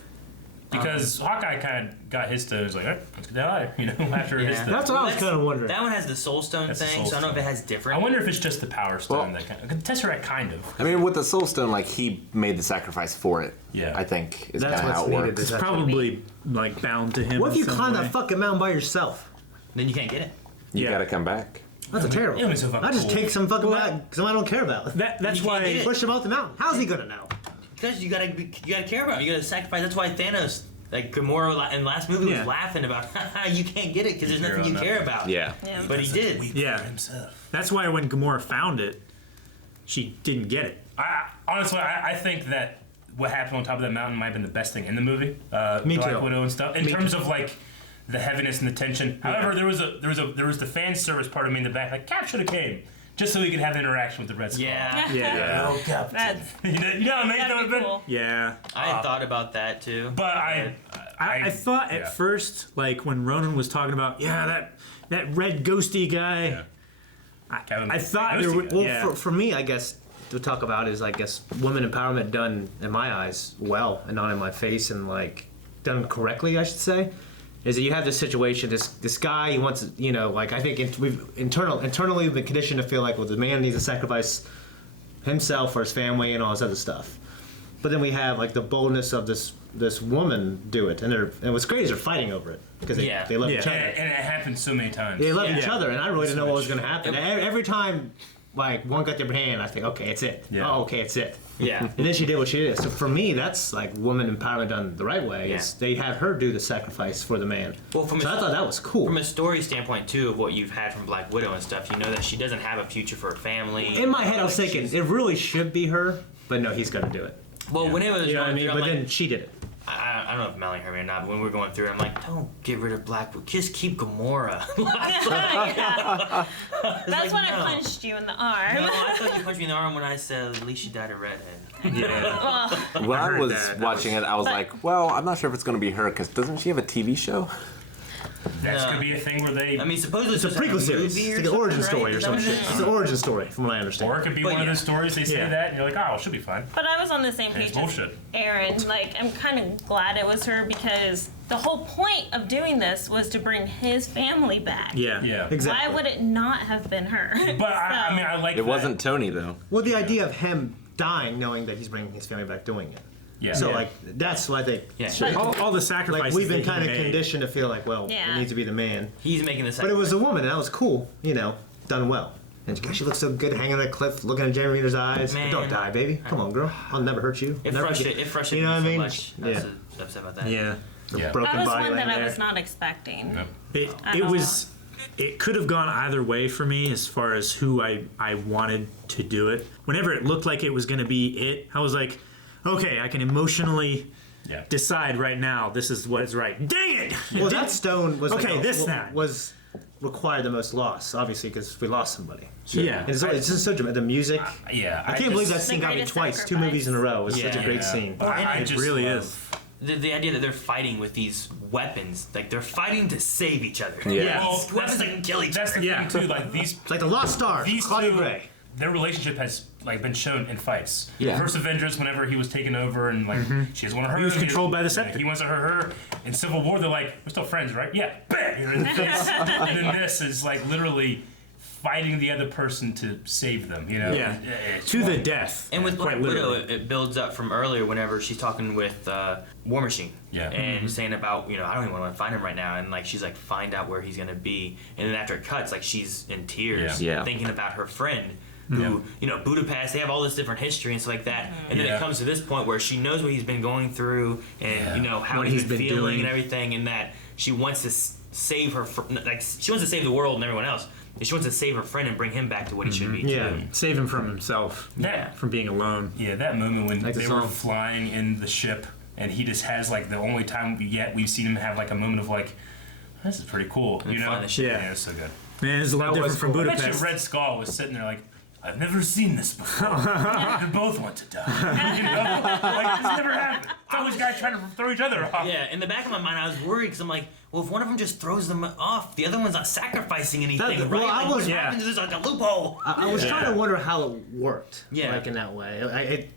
Because Hawkeye kind of got his stone. He's like, all right, let's get out of here, after his stone. That's what I was kind of wondering. That one has the Soul Stone That's the thing, Soul so I don't know if Stone. it has different. I wonder if it's just the Power Stone. Well- The Tesseract kind of. I mean, with the Soul Stone, like he made the sacrifice for it. Yeah. I think is That's kind of how what's it needed. works. Is It's that probably like bound to him. What if in you some climb way. that fucking mountain by yourself? Then you can't get it. You Yeah. gotta come back. That's a terrible. It was so fucking I just cool. take some fucking Well, back because I don't care about. That's You can't why. get it. Push him off the mountain. How's he gonna know? Because you gotta care about it. You gotta sacrifice. That's why Thanos, like Gamora in the last movie, Yeah. was laughing about, you can't get it because there's nothing you about care about. Yeah. Yeah. But he did. Yeah. Himself. That's why when Gamora found it, she didn't get it. Honestly, I think that what happened on top of that mountain might have been the best thing in the movie. Me Black too. Widow and stuff. In Me terms too. of like the heaviness and the tension. However, there was the fan service part of me in the back. Like Cap should have came just so we could have interaction with the Red Skull. Yeah. Yeah. Oh, Captain. That's you know what I mean? that'd be cool. Yeah. I had thought about that too. But I thought at yeah. first, like when Ronan was talking about, that red ghosty guy. Yeah. Kevin, I thought there ghosty would. guy. Well, Yeah. for me, I guess to talk about is women empowerment done in my eyes well and not in my face and like done correctly, I should say. Is that you have this situation, this guy, he wants, I think we've internally been conditioned to feel like, well, the man needs to sacrifice himself or his family and all this other stuff. But then we have like the boldness of this woman do it, and what's great is they're fighting over it because they love Yeah. each other. And it happens so many times. They love each Yeah. other, and I really didn't know what was going to happen. Yep. Every time, like one got their hand, I think, okay, it's it. Yeah. Oh, okay, it's it. Yeah. And then she did what she did. So for me, that's like woman empowerment done the right way. Yeah. Is they have her do the sacrifice for the man. Well, So I thought that was cool. From a story standpoint too, of what you've had from Black Widow and stuff, you know that she doesn't have a future for her family. In my head, I was Like, thinking she's- it really should be her, but no, he's going to do it. Well, when it was You know what I going mean? through, But I'm then like, she did it. I don't know if Melanie heard me or not, but when we were going through it, I'm like, don't get rid of Black Widow, just keep Gamora. Yeah. That's like, when no. I punched you in the arm. No, I thought you punched me in the arm when I said, at least she died a redhead. Yeah. Well, When I heard was that. watching it, I was like, well, I'm not sure if it's gonna be her because doesn't she have a TV show? That No. could be a thing where they. I mean, supposedly It's a prequel series. It's like an origin story or some shit. It's an origin story, from what I understand. or it could be But one of yeah. those stories they say Yeah. that and you're like, oh, it should be fine. but I was on the same And it's page as bullshit. Aaron. Like, I'm kind of glad it was her because the whole point of doing this was to bring his family back. Yeah. Yeah. Exactly. Why would it not have been her? But I mean, I like It that. wasn't Tony though. Well, the idea of him dying, knowing that he's bringing his family back doing it. Yeah. So, Yeah. like, that's what I think. Yeah. All the sacrifices. Like, we've been that he kind of made. conditioned to feel like, well, Yeah. it needs to be the man. He's making this. But it was a woman, and that was cool, done well. And gosh, she looks so good hanging on a cliff, looking at Jeremy Renner's eyes. Man. Don't die, baby. Come on, girl. I'll never hurt you. It Never frustrated You know what I me mean? so much. I was Yeah. so upset about that. Yeah. The Yeah. broken That was body one laying that I there. was not expecting. Yep. It was. It could have gone either way for me as far as who I wanted to do it. Whenever it looked like it was going to be it, I was like, okay, I can emotionally Yeah. decide right now this is what is right. Dang it! Well, that stone was Okay, this time. was required the most loss, obviously, because we lost somebody. Yeah. And it's just so dramatic. The music. Yeah. I can't believe that just- scene got me greatest twice, 2 sacrifice. movies in a row. It was such a Yeah. great Yeah. scene. But I It just really love- is. The idea that they're fighting with these weapons, like they're fighting to save each other. Yeah. Well, These weapons that can kill each That's other. the Yeah. thing too. Like these It's like the Lost Stars, these Claudia two, Gray. their relationship has like been shown in fights. Yeah. First Avengers, whenever he was taken over and like she doesn't want to hurt He was him, controlled by the yeah, scepter. He wants to hurt her. In Civil War, they're like, we're still friends, right? Yeah. Bam! You're in the face. And then this is like literally fighting the other person to save them. You know? Yeah. It's To the wild. death. And with Black quite Widow, literally. it builds up from earlier whenever she's talking with War Machine. Yeah. And saying about, I don't even want to find him right now. And like she's like, find out where he's going to be. And then after it cuts, like she's in tears Yeah. Yeah. thinking about her friend. Who, Budapest, they have all this different history and stuff like that. And then Yeah. it comes to this point where she knows what he's been going through and, how What he's he's been been feeling doing. and everything. And that she wants to save her, she wants to save the world and everyone else. And she wants to save her friend and bring him back to what he should be. Yeah. too. Save him from himself. Yeah. From being alone. Yeah, that moment when Like the they were song. flying in the ship and he just has like the only time yet we've seen him have like a moment of like, this is pretty cool. And You know? flying the ship. Yeah, it's so good. Man, it's a lot That different was from cool. I bet Budapest. you Red Skull was sitting there like, I've never seen this before. They both want to die. You know? Like, this never happened. It's always guys trying to throw each other off. Yeah, in the back of my mind, I was worried because I'm like, well, if one of them just throws them off, the other one's not sacrificing anything, right? well, like, what yeah. happens? There's like a loophole. I was trying to wonder how it worked. Yeah. Like in that way,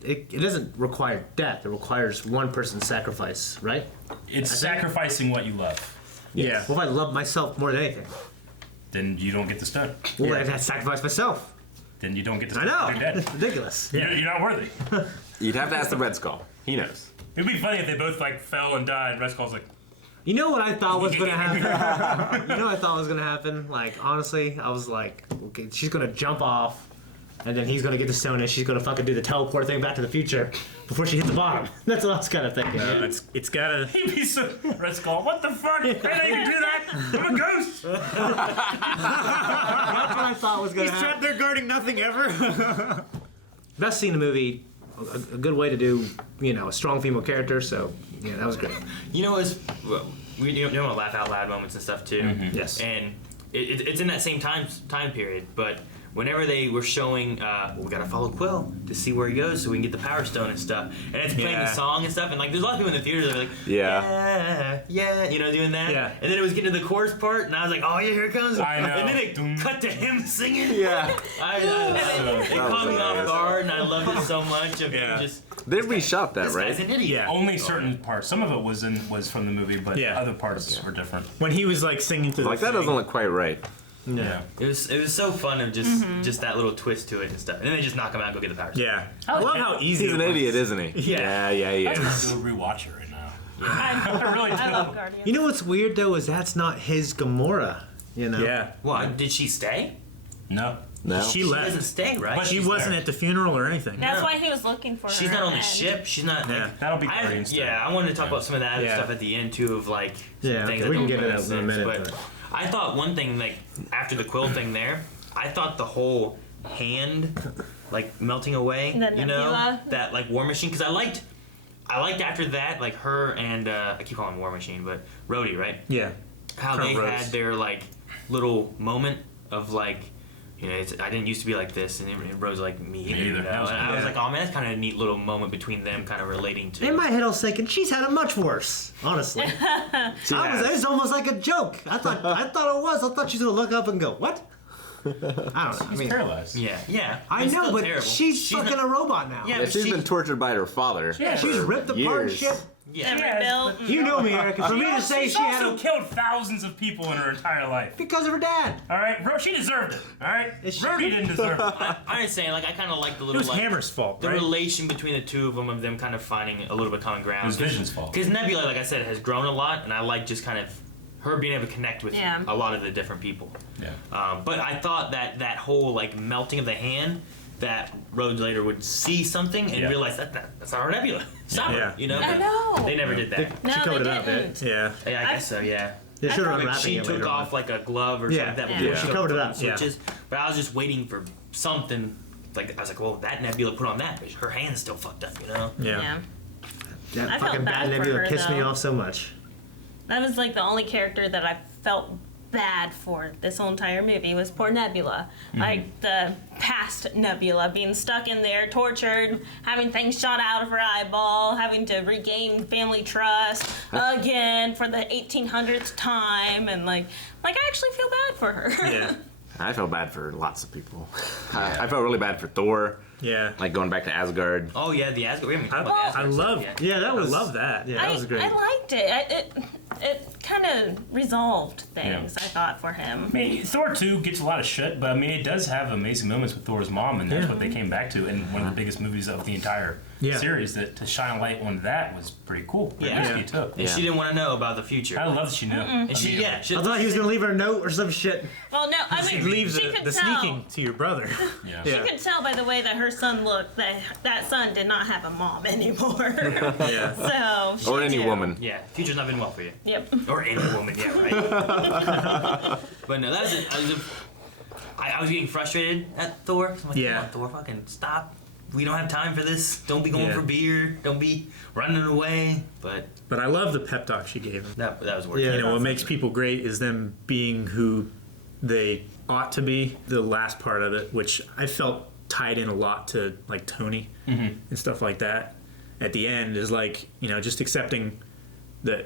it doesn't require death. It requires one person's sacrifice, right? It's sacrificing what you love. Yeah. What if I love myself more than anything? Then you don't get the stone. Well, I'd have to sacrifice myself. Then you don't get the I stone. know. You're dead. It's ridiculous. You're not worthy. You'd have to ask the Red Skull. He knows. It'd be funny if they both like fell and died. Red Skull's like, You know what I thought was gonna happen? You know what I thought was gonna happen? Like, honestly, I was like, okay, she's gonna jump off, and then he's gonna get the stone, and she's gonna fucking do the teleport thing back to the future before she hits the bottom. That's what I was kind of thinking. Yeah. It's gotta. he'd be so. Red Skull, what the fuck? I didn't even do that. I'm a ghost. That's what I thought was gonna happen. there guarding nothing ever. Best scene in the movie, a good way to do, a strong female character. So yeah, that was great. You know, we want to laugh out loud moments and stuff too. Yes. And it's in that same time period, but whenever they were showing, we gotta follow Quill to see where he goes so we can get the Power Stone and stuff, and it's playing the Yeah. song and stuff, and like there's a lot of people in the theater that are like, yeah, doing that. Yeah. And then it was getting to the chorus part, and I was like, oh yeah, here it comes. I know. And then it cut to him singing. Yeah. It caught me off guard, and I loved it so much. Of him just, They reshot that, this right? guy's an idiot. Yeah. Only certain parts. Some of it was from the movie, but Yeah. other parts were different. When he was like singing through Like the that thing. doesn't look quite right. Yeah. It was so fun of just that little twist to it and stuff. And then they just knock him out and go get the Power Stone. Yeah. I love how easy He's it an was. idiot, isn't he? Yeah. Yeah, he I is. just do a rewatch it right now. I really do. love Guardians. You know what's weird though is that's not his Gamora. Yeah. Well, did she stay? No. No. She She left. doesn't stay, right? But She she's wasn't there. at the funeral or anything. That's why he was looking for her. She's not on the and- ship. She's not. Yeah. Like, That'll be Guardians. I wanted to talk about some of that Yeah. stuff at the end too, of like some Yeah, things okay, that we can don't get make into that in a sense, minute, But but- I thought one thing, like after the Quill thing there, I thought the whole hand like melting away, The nebula. that like War Machine, because I liked after that, like her and I keep calling him War Machine, but Rhodey, right? Yeah. How Colonel they Rhodes. had their like little moment of like, I didn't used to be like this, and Rose like me either. either. And I was Yeah. like, oh man, that's kind of a neat little moment between them, kind of relating to. In my head, I was thinking she's had it much worse. Honestly, it was almost like a joke. I thought it was. I thought she's gonna look up and go, "What?" I don't know. I He's mean, paralyzed. Yeah. I It's know, still but terrible. she's fucking not- a robot now. Yeah, Yeah, but she's she- been tortured by her father. Yeah, she's ripped apart and years. shit. Yeah. Rebuilt. You know me, Erica. For me to say She's she had also a killed thousands of people in her entire life. because of her dad. All right, she deserved it. All right, Is she- Rhodey didn't deserve it. I'm just saying, like, I kind of like the It little was like Hammer's fault, the right? relation between the two of them kind of finding a little bit common ground. It was Vision's fault. Because Nebula, like I said, has grown a lot, and I like just kind of her being able to connect with Yeah. a lot of the different people. Yeah. But I thought that whole like melting of the hand, that Rhodes later would see something and Yeah. realize that's not our Nebula. Stop Yeah. her. You know. I know. They never did that. No, She covered they it up, didn't. Yeah. Yeah, I guess so. Yeah. They should have thought- unwrapping Like she it took later off on. like a glove or Yeah. something like that. Yeah. before She she covered it put up, the yeah. switches. But I was just waiting for something. Like I was like, well, that Nebula put on that, but her hand's still fucked up. You know. Yeah. Yeah. That I felt fucking bad bad for Nebula her, pissed me though. off so much. That was like the only character that I felt bad for this whole entire movie was poor Nebula. Like the past Nebula being stuck in there, tortured, having things shot out of her eyeball, having to regain family trust again for the 1800th time, and like I actually feel bad for her. Yeah. I felt bad for lots of people. I felt really bad for Thor, Yeah. like going back to Asgard. Oh yeah, the Asgard. We haven't talked about the I Asgard stuff love. yet. Yeah, that was. I love that. Yeah, that was great. I liked it. It kind of resolved things, I thought, for him. I mean, Thor 2 gets a lot of shit, but I mean, it does have amazing moments with Thor's mom, and that's Yeah. what they came back to in one of the biggest movies of the entire series. That to shine a light on that was pretty cool. The Yeah. risk Yeah. he took. And she didn't want to know about the future. I love that she knew. And she, Immediately. yeah, she, I thought he was gonna leave her a note or some shit. Well, no, I mean, Leave she the could the tell. sneaking to your brother. Yeah. You could tell by the way that her son looked that that son did not have a mom anymore. Yeah. So she Or any knew. woman. yeah, future's not been well for you. Yep. Or any woman, yeah, right. But no, I was getting frustrated at Thor. I'm like, Yeah. come on, Thor, fucking stop. We don't have time for this. Don't be going Yeah. for beer. Don't be running away. But But I love the pep talk she gave him. that was worth Yeah. it. You know, what makes people great is them being who they ought to be. The last part of it, which I felt tied in a lot to like Tony and stuff like that. At the end is like, you know, just accepting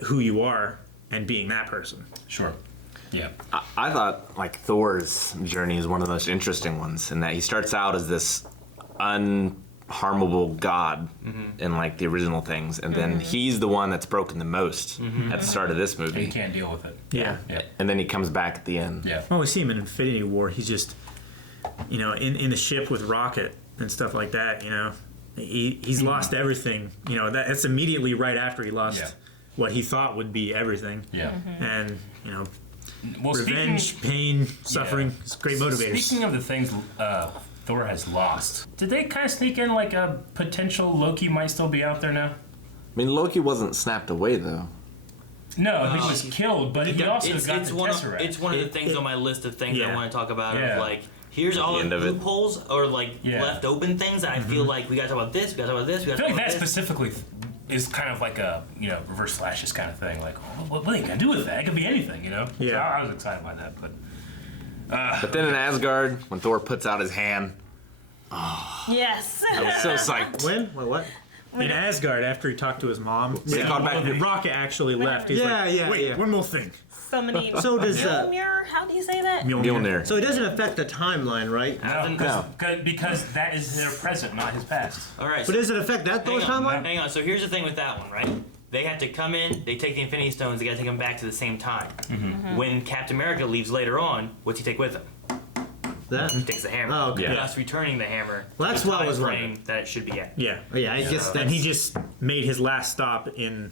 who you are and being that person. Sure. Yeah. I thought like Thor's journey is one of the most interesting ones in that he starts out as this unharmable god in like the original things, and then he's the one that's broken the most at the start of this And movie. you can't deal with it. Yeah. Yeah. And then he comes back at the end. Yeah. Well, we see him in Infinity War. He's just, you know, in the ship with Rocket and stuff like that. You know, he's lost everything. You know, that's immediately right after he lost what he thought would be everything. Yeah. And you know, Well, revenge, pain, suffering. It's great motivators. Speaking of the things Thor has lost, did they kind of sneak in like a potential Loki might still be out there now? I mean, Loki wasn't snapped away though. No, he was killed, but he also got the one Tesseract. it's one of the things on my list of things I want to talk about. Yeah. Of like, here's all end the of it. loopholes or like left open things that I feel like we got to talk about this, we got to talk about this, we got I to feel talk like about that this. specifically is kind of like a reverse slashes kind of thing. Like, what are they gonna do with that? It could be anything, you know. Yeah. So I was excited by that, but But then in Asgard, when Thor puts out his hand, Yes. I was so psyched. When? What? In Asgard, after he talked to his mom, They called back. Rocket actually left. He's Yeah, like, yeah, wait, yeah. one more thing. So many. So does Mjolnir? How do you say that? Mjolnir. so it doesn't affect the timeline, right? no, because that is their present, not his past. All right. But does it affect that Thor's timeline? Hang on. So here's the thing with that one, right? They have to come in, they take the Infinity Stones, they gotta take them back to the same time. When Captain America leaves later on, what's he take with him? That? He takes the hammer. Oh, okay. Thus returning the hammer. Well, that's the what I was time wondering. frame that it should be at. Yeah. Oh, yeah, I guess And that's... he just made his last stop in,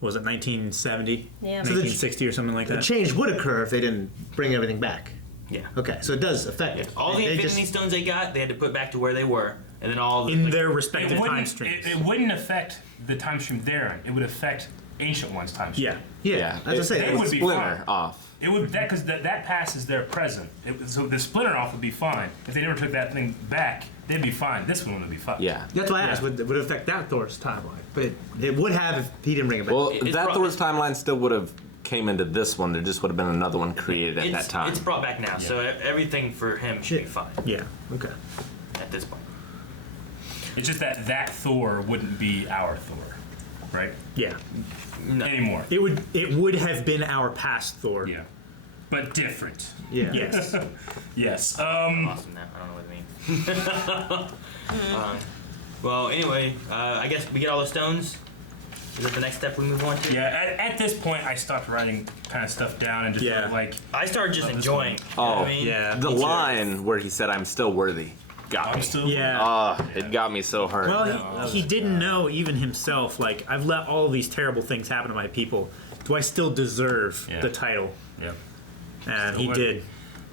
was it 1970? Yeah. So the- 1960 or something like The that. change would occur if they didn't bring everything back. Yeah. Okay, so it does affect it. All the They Infinity just- Stones they got, they had to put back to where they were, and then all the, in like, their It respective time wouldn't. streams. It wouldn't affect the time stream they're in. It would affect Ancient One's time stream. Yeah. Yeah, as I say, They would be Splinter fine. off. It would because that passes their present. So the splinter off would be fine. If they never took that thing back, they'd be fine. This one would be fine. Yeah. that's why I asked, would it affect that Thor's timeline? But it would have if he didn't bring it back. Well, It's that pro- Thor's timeline still would have came into this one. There just would have been another one created at that time. It's brought back now, so everything for him should be Yeah. fine Yeah. Okay. at this point. It's just that Thor wouldn't be our Thor, right? Yeah. Anymore. It would have been our past Thor. Yeah, but different. Yeah. Yes. Yes. Awesome now. I don't know what it means. Well, anyway, I guess we get all the stones. Is that the next step we move on to? Yeah. At this point, I stopped writing kind of stuff down and just Yeah. sort of like I started just Love this enjoying. one. You know what I mean? Yeah. the me too. line where he said, "I'm still worthy," got I'm me. still. Yeah. It got me so hard. Well, he didn't know even himself. Like, I've let all these terrible things happen to my people. Do I still deserve Yeah. the title? Yeah. And Still he worthy. did.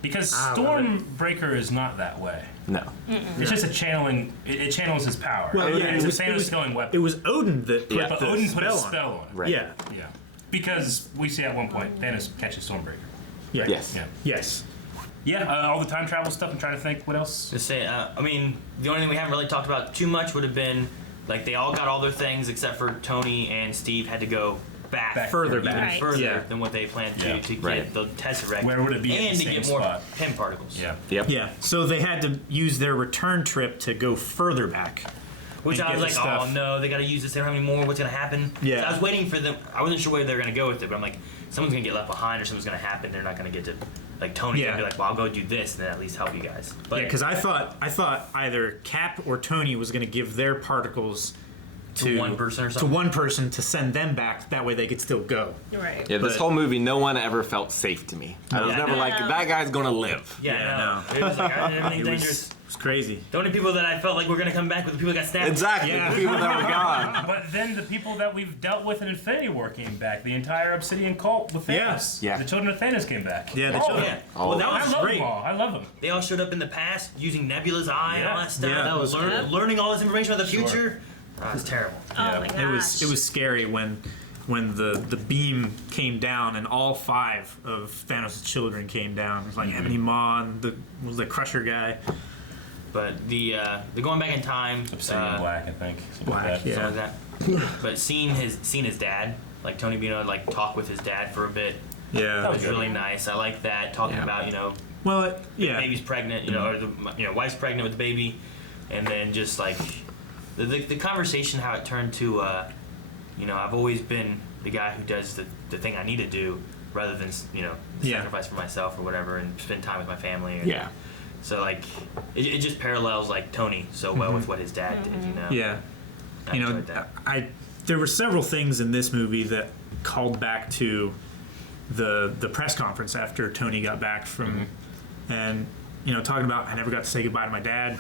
Because I love it. Stormbreaker is not that way. no. It's just a channeling. It channels his power. Well, yeah, it's it a was- Thanos killing It weapon. was Odin that put Yeah. But the Odin put a spell spell on. on it. Right. Yeah. Yeah. Because we see at one point Thanos catches Stormbreaker. Yeah. Yes. Yeah. Yes. Yeah. All the time travel stuff. I'm trying to think what else. Just say, I mean, the only thing we haven't really talked about too much would have been like they all got all their things except for Tony and Steve had to go back Further even back. Right. further Yeah. than what they planned Yeah. to get Right. the Tesseract. Where would it be at And the to same get more spot? pin particles. Yeah. Yep. Yeah. So they had to use their return trip to go further back. Which And I was get like, the stuff. oh no, they got to use this. They don't have any more. What's gonna happen? Yeah. So I was waiting for them. I wasn't sure where they were gonna go with it, but I'm like, someone's gonna get left behind or something's gonna happen. They're not gonna get to, like Tony's Yeah. gonna be like, well, I'll go do this and then at least help you guys. But Yeah, because I thought either Cap or Tony was going to give their particles To one person or to something? one person to send them back. That way they could still go. Right. Yeah, this But- whole movie, no one ever felt safe to me. I was Yeah. never like, that guy's gonna live. yeah, Yeah, no. It was like everything's It dangerous. was crazy. The only people that I felt like were gonna come back were the people that got stabbed. Exactly. Yeah. The people that were gone. But then the people that we've dealt with in Infinity War came back. The entire Obsidian cult with Yeah. Thanos. Yeah. The children of Thanos came back. Yeah, the Oh, children. yeah. Oh. Well, that I was love great. them all. I love them. They all showed up in the past using Nebula's eye and all Yeah. that stuff. Yeah, that was learning all this information about the future. Oh, it's terrible. Oh my gosh. It was scary when the beam came down and all 5 of Thanos' children came down. It was like Ebony Maw and the Crusher guy. But the going back in time, Obsidian Black, I think. Something Black, like that. yeah. something like that. But seeing his dad, like Tony being able to like talk with his dad for a bit, Yeah. that was really nice. I like that talking Yeah. about Well, yeah. baby's pregnant, or the wife's pregnant with the baby, and then just like the conversation, how it turned to, I've always been the guy who does the thing I need to do rather than sacrifice for myself or whatever and spend time with my family. Yeah. So like it just parallels like Tony so well with what his dad did. Yeah. I enjoyed that. There were several things in this movie that called back to the press conference after Tony got back from, and talking about I never got to say goodbye to my dad.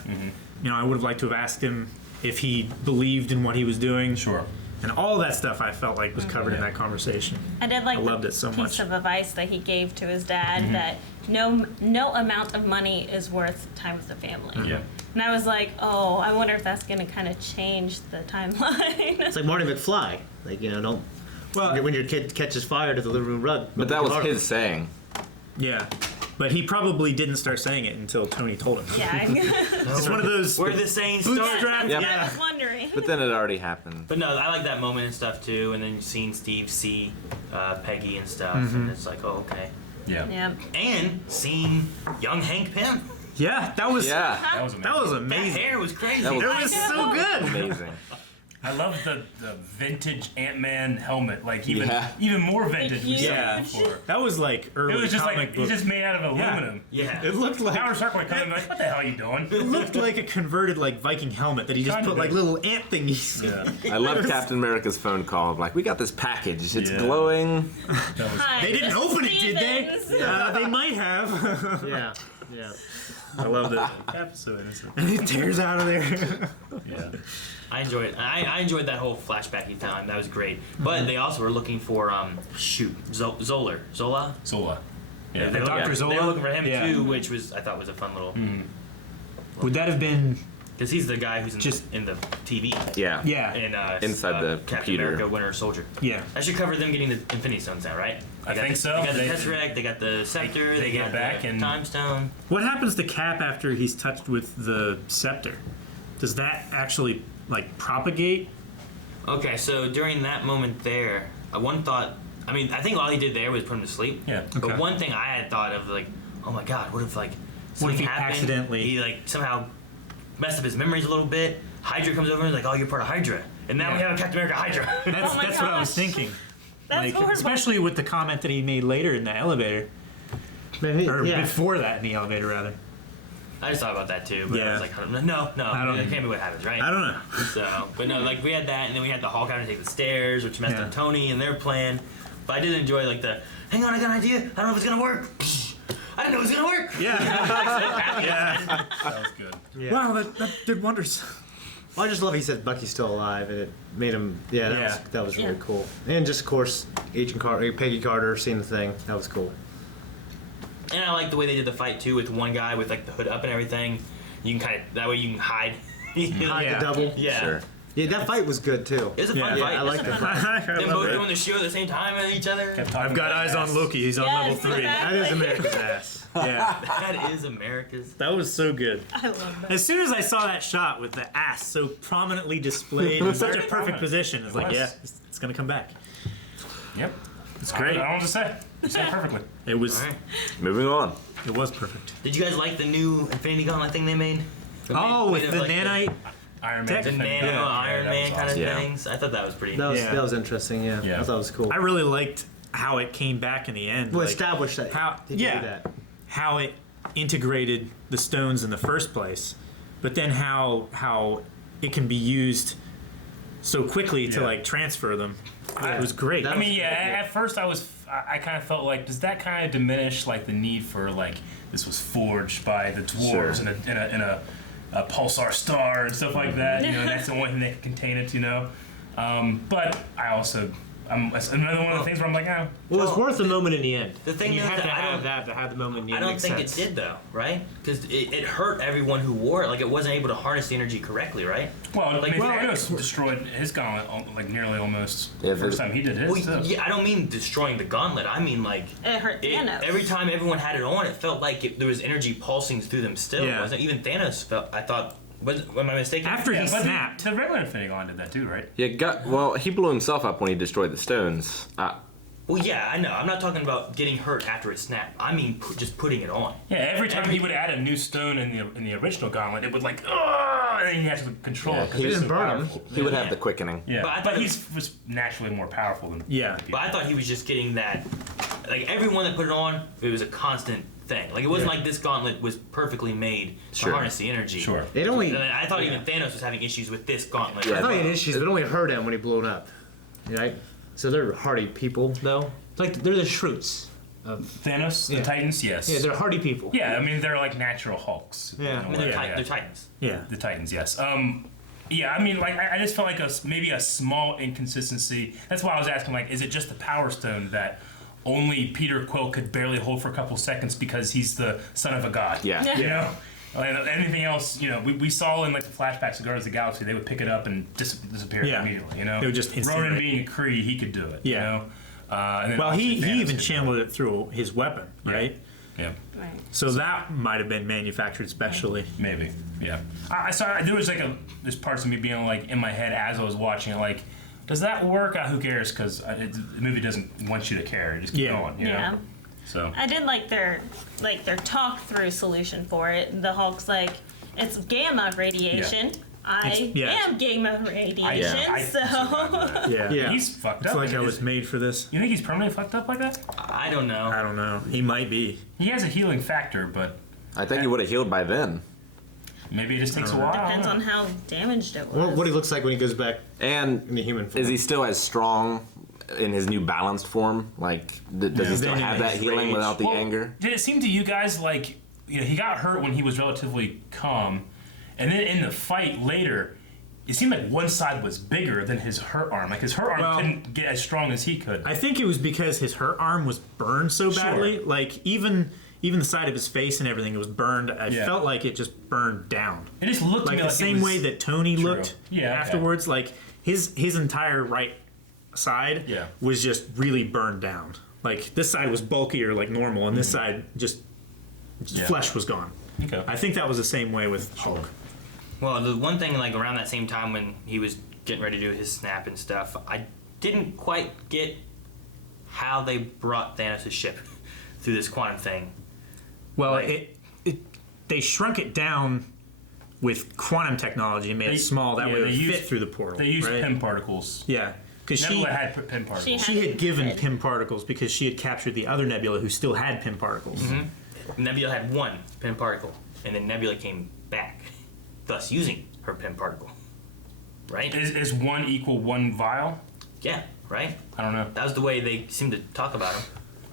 I would have liked to have asked him if he believed in what he was doing. Sure. And all that stuff I felt like was covered in that conversation. I did like loved the it so piece much. of advice that he gave to his dad that no amount of money is worth time with the family. Yeah. And I was like, oh, I wonder if that's going to kind of change the timeline. It's like Marty McFly. Like, don't. Well, when your kid catches fire to the living room rug. But that was his saying. Yeah. But he probably didn't start saying it until Tony told him. Yeah. It's one of those Where the saying bootstrap. starts. That's what Yeah. I was wondering. But then it already happened. But no, I like that moment and stuff too, and then seeing Steve see Peggy and stuff, and it's like, oh, okay. Yeah. Yeah. And seeing young Hank Pym. Yeah, that was Yeah. That was amazing. that was That amazing. hair was crazy. That was- It was so good. Amazing. I love the vintage Ant-Man helmet, like even more vintage we Yeah. saw before. That was like early It was just comic like book. it's just made out of aluminum. Yeah. It looked like Howard Stark would come in like, what the hell are you doing? it looked like a converted like Viking helmet that he just Kinda put like did. little ant thingies. Yeah. I love Captain America's phone call of like, we got this package. It's Yeah. glowing. That was, Hi, They didn't Mr. open it, did they? Stevens. They might have. Yeah. Yeah. I loved it. Cap is so innocent. And it tears out of there. Yeah. I enjoyed it. I enjoyed that whole flashbacky time. That was great. But they also were looking for Zola. Zola. Yeah. The Dr. They Zola? were looking for him Yeah. too, which I thought was a fun little. Would that have been Because he's the guy who's Just- in the TV. Yeah. yeah. In, Inside the Captain computer. America Winter Soldier. Yeah. I should cover them getting the Infinity Stones now, right? I They got think the, so. They got the They- Tesseract, they got the Scepter, they they get got back the and- Time Stone. What happens to Cap after he's touched with the scepter? Does that actually like propagate? Okay, so during that moment there, one thought, I think all he did there was put him to sleep. Yeah. But Okay. one thing I had thought of, like, oh my god, what if, like, What if something he happened, accidentally- he, like, somehow messed up his memories a little bit, Hydra comes over and is like, oh, you're part of Hydra. And now we Yeah. have a Captain America Hydra. That's Oh my that's what I was gosh. thinking. That's Like, horrible. especially with the comment that he made later in the elevator, Man, or yeah. before that in the elevator rather. I just thought about that too, but I Yeah. was like, no, I don't- that can't be what happens, right? I don't know. So, but no, like we had that, and then we had the Hulk having to take the stairs, which messed Yeah. up Tony and their plan. But I did enjoy like the, hang on, I got an idea. I don't know if it's gonna work. I didn't know it was gonna work. Yeah. yeah. That was good. Yeah. Wow, that did wonders. Well, I just love he said Bucky's still alive, and it made him. Yeah, that was really Yeah. cool. And just of course, Agent Carter, Peggy Carter, seeing the thing. That was cool. And I like the way they did the fight too, with one guy with like the hood up and everything. You can that way you can hide. Hide Yeah. the double. Yeah. Sure. Yeah, that fight was good too. It was a fun Yeah, fight. I like Them that. both doing the show at the same time with each other. Kept talking I've got about eyes ass. on Loki. He's on Yes, level 3. exactly. That is America's ass. Yeah. That is America's. That was so good. I love that. As soon as I saw that shot with the ass so prominently displayed in such a perfect prominent. position, it's like, was. yeah, it's gonna come back. Yep. It's I great. don't know what to say. You said it perfectly. It was All right. Moving on. it was perfect. Did you guys like the new Infinity Gauntlet thing they made? Oh, with Made the of, like, nanite. Iron Tech- the Man. nano Yeah. Iron that Man was kind of awesome. Yeah. things. I thought that was pretty. That was interesting. Yeah. Yeah. I thought it was cool. I really liked how it came back in the end. Well, like, established that. how he did yeah that. how it integrated the stones in the first place, but then how it can be used so quickly to Yeah. like transfer them. It was great. I mean, yeah. At first, I kind of felt like, does that kind of diminish like the need for like this was forged by the dwarves Sure. in a pulsar star and stuff like that? You know, and that's the only thing that can contain it. You know, but I also. It's another one of the things where I'm like, oh, Well, it was worth the moment in the end. The thing you is had to that I have don't- that to have the moment in the I end. don't make think sense. it did though, right? Because it hurt everyone who wore it. Like it wasn't able to harness the energy correctly, right? well, Like, I mean, well, Thanos destroyed his gauntlet like nearly almost Yeah, the first time he did his. Well, too. yeah, I don't mean destroying the gauntlet. I mean like It hurt Thanos. every time everyone had it on, it felt like there was energy pulsing through them still. Yeah. Wasn't even Thanos felt? I thought. Am I mistaken? After Yeah, he but snapped. the regular Infinity Gauntlet did that too, right? Yeah, well, he blew himself up when he destroyed the stones. Well, yeah, I know. I'm not talking about getting hurt after a snap. I mean, just putting it on. Yeah, every time he would add a new stone in the original gauntlet, it would like, and then he has to control it because he it's so didn't burn him. powerful. He would have the quickening. Yeah, But I but thought he's was naturally more powerful than Yeah. But I thought he was just getting that. Like, everyone that put it on, it was a constant thing. Like, it wasn't like this gauntlet was perfectly made to Sure. harness the energy. Sure. It only. And I thought even Thanos was having issues with this gauntlet. I thought he had issues, but it only hurt him when he blew it up. Right? So they're hardy people, though. Like, they're the Shroots. Thanos, Yeah. the Titans, yes. Yeah, they're hardy people. Yeah, I mean they're like natural Hulks. Yeah. in a I mean, way, they're Titans. Yeah. The Titans, yes. Yeah, I mean, like I just felt like maybe a small inconsistency. That's why I was asking, like, is it just the Power Stone that only Peter Quill could barely hold for a couple seconds because he's the son of a god? Yeah. You know? And anything else, you know, we saw in like the flashbacks of Guardians of the Galaxy, they would pick it up and disappear Yeah. immediately. You know, It would just Ronan incinerate. being a Kree, he could do it. Yeah. You know. And then Well, obviously he Thanos even could do channeled it through his weapon, it. right? Yeah. Right. So that might have been manufactured specially. Maybe, yeah. I saw there was like there's parts of me being like in my head as I was watching it, like, does that work? Who cares? Because the movie doesn't want you to care. Just keep Yeah. going. You Yeah. know? So I did like their talk through solution for it. The Hulk's like, it's gamma radiation. I yeah. am gamma radiation, I so Yeah. Yeah. he's fucked It's up. like I was made for this. You think he's permanently fucked up like that? I don't know. I don't know. He might be. He has a healing factor, but I think he would have healed by then. maybe it just takes a while. depends on how damaged it was. What he looks like when he goes back And in the human form. is he still as strong in his new balanced form? Like, does he Yeah. still Then have in that his healing rage. without the Well, anger? Did it seem to you guys like, you know, he got hurt when he was relatively calm, and then in the fight later, it seemed like one side was bigger than his hurt arm. Like his hurt arm Well, couldn't get as strong as he could. I think it was because his hurt arm was burned so badly. Sure. Like even the side of his face and everything was burned. I Yeah. felt like it just burned down. It just looked to Like me the like it same was- way that Tony True. looked Yeah, okay. afterwards. Like his entire right side Yeah. was just really burned down. Like this side was bulkier like normal, and this side just Yeah. flesh was gone. Okay. I think that was the same way with Hulk. Well, the one thing, like, around that same time when he was getting ready to do his snap and stuff, I didn't quite get how they brought Thanos' ship through this quantum thing. Well, Like- they shrunk it down with quantum technology and made it small. That way it would fit through the portal. They used right? Pym particles. Yeah, because Nebula had Pym particles. she had given Pym particles because she had captured the other Nebula who still had Pym particles. Nebula had one Pym particle, and then Nebula came back, thus using her Pym particle. Right? Is one equal one vial? Yeah, right? I don't know. That was the way they seemed to talk about him.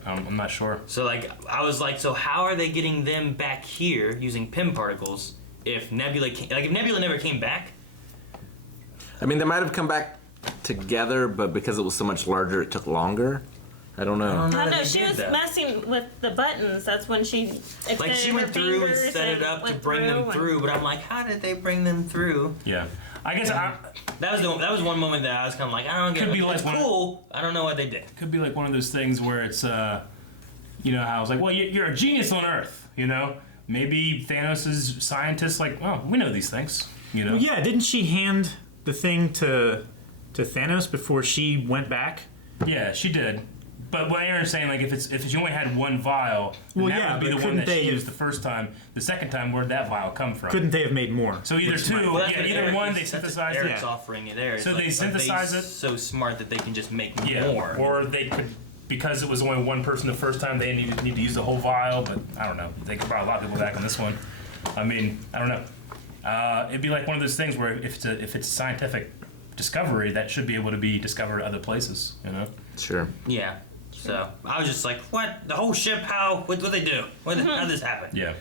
I'm not sure. So, like, I was like, so how are they getting them back here using Pym particles if Nebula if Nebula never came back? I mean, they might have come back together, but because it was so much larger, it took longer. I don't know. I don't that know. they She did was that. messing with the buttons. That's when she Like, extended she her went through and fingers set it up to went bring them and- through, but I'm like, how did they bring them through? Yeah. I guess That was one moment that I was kind of like, I don't get Could it. be like It's one of- cool. I don't know what they did. could be like one of those things where it's, you know, how it's like, well, you're a genius on Earth, you know? Maybe Thanos' scientists like, well, we know these things, you know? Well, yeah, didn't she hand the thing to Thanos before she went back? Yeah, she did. But what Aaron's saying, like, if she only had one vial, then Well, that yeah, would be but the one couldn't that she they used have- the first time. The second time, where'd that vial come from? Couldn't they have made more? So either two, Well, that's yeah, what either Eric one, is- they that's what synthesized it. Eric's offering it there. It's So they synthesize it? So smart that they can just make Yeah, more. or they could, because it was only one person the first time, they need to use the whole vial. But I don't know. They could brought a lot of people back on this one. I mean, I don't know. It'd be like one of those things where if it's scientific discovery, that should be able to be discovered other places. You know? Sure. Yeah. So I was just like, what? The whole ship? How? What they do? How did this happen? Yeah.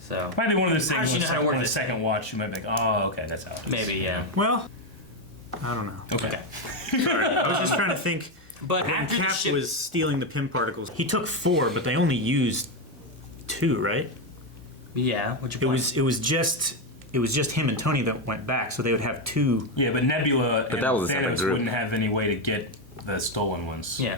So Might be one of those How does things. she know how to work On the this second watch, you might be like, oh, okay, that's how it is. maybe, yeah. Well, I don't know. Okay. Sorry, I was just trying to think. But When after the Cap ship, was stealing the Pym particles, he took 4, but they only used 2, right? yeah, what's your It point? was just him and Tony that went back, so they would have 2. Yeah, but Nebula and that was a separate Thanos group. wouldn't have any way to get the stolen ones. Yeah.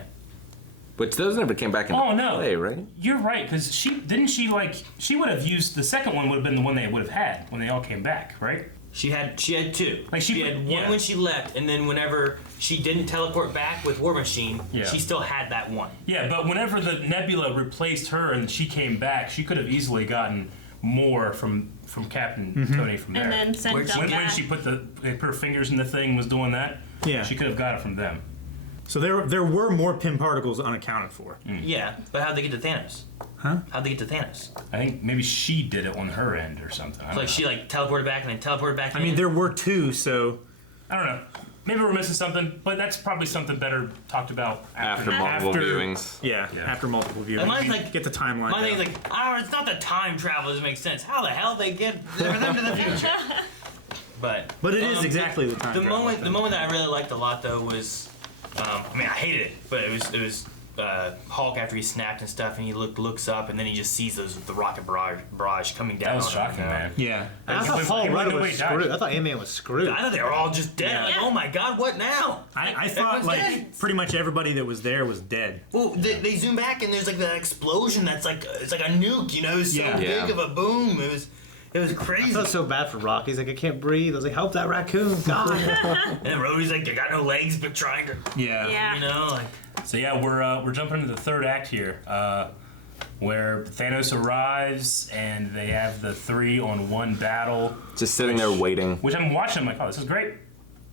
But those never came back into Oh no! play, right? You're right, because she would have used the second one would have been the one they would have had when they all came back, right? She had two. Like she had one when she left, and then whenever she didn't teleport back with War Machine, she still had that one. Yeah, but whenever the Nebula replaced her and she came back, she could have easily gotten more from Captain Tony from there. And then sent when she put her fingers in the thing, was doing that. Yeah. She could have got it from them. So there were more Pym particles unaccounted for. Yeah, but how'd they get to Thanos? Huh? How'd they get to Thanos? I think maybe she did it on her end or something. I don't know. She teleported back and then teleported back. I mean, there were two, so I don't know. Maybe we're missing something, but that's probably something better talked about After multiple viewings. Yeah, after multiple viewings. And mine's like, get the timeline. My thing's like, oh, it's not the time travel doesn't make sense. How the hell they get them to the future? But it is exactly the time travel. The moment that I really liked a lot though was, I mean, I hated it, but it was Hulk after he snapped and stuff, and he looks up, and then he just sees the rocket barrage coming down. That was on shocking, him, man. Yeah. I thought Paul Rudd was screwed. I thought Ant-Man was screwed. I thought they were all just dead. Yeah. Like, oh my god, what now? I thought Everyone's like dead. pretty much everybody that was there was dead. Well, they zoom back and there's like that explosion that's like it's like a nuke, you know, it's so Yeah. big of a boom. It was I crazy. felt so bad for Rock. He's like, I can't breathe. I was like, help that raccoon. God. And then Rhodey's like, I got no legs, but trying to, Yeah. you know, like. So yeah, we're jumping into the third act here, where Thanos arrives and they have the 3-on-1 battle. Just sitting there waiting. Which I'm watching. I'm like, oh, this is great.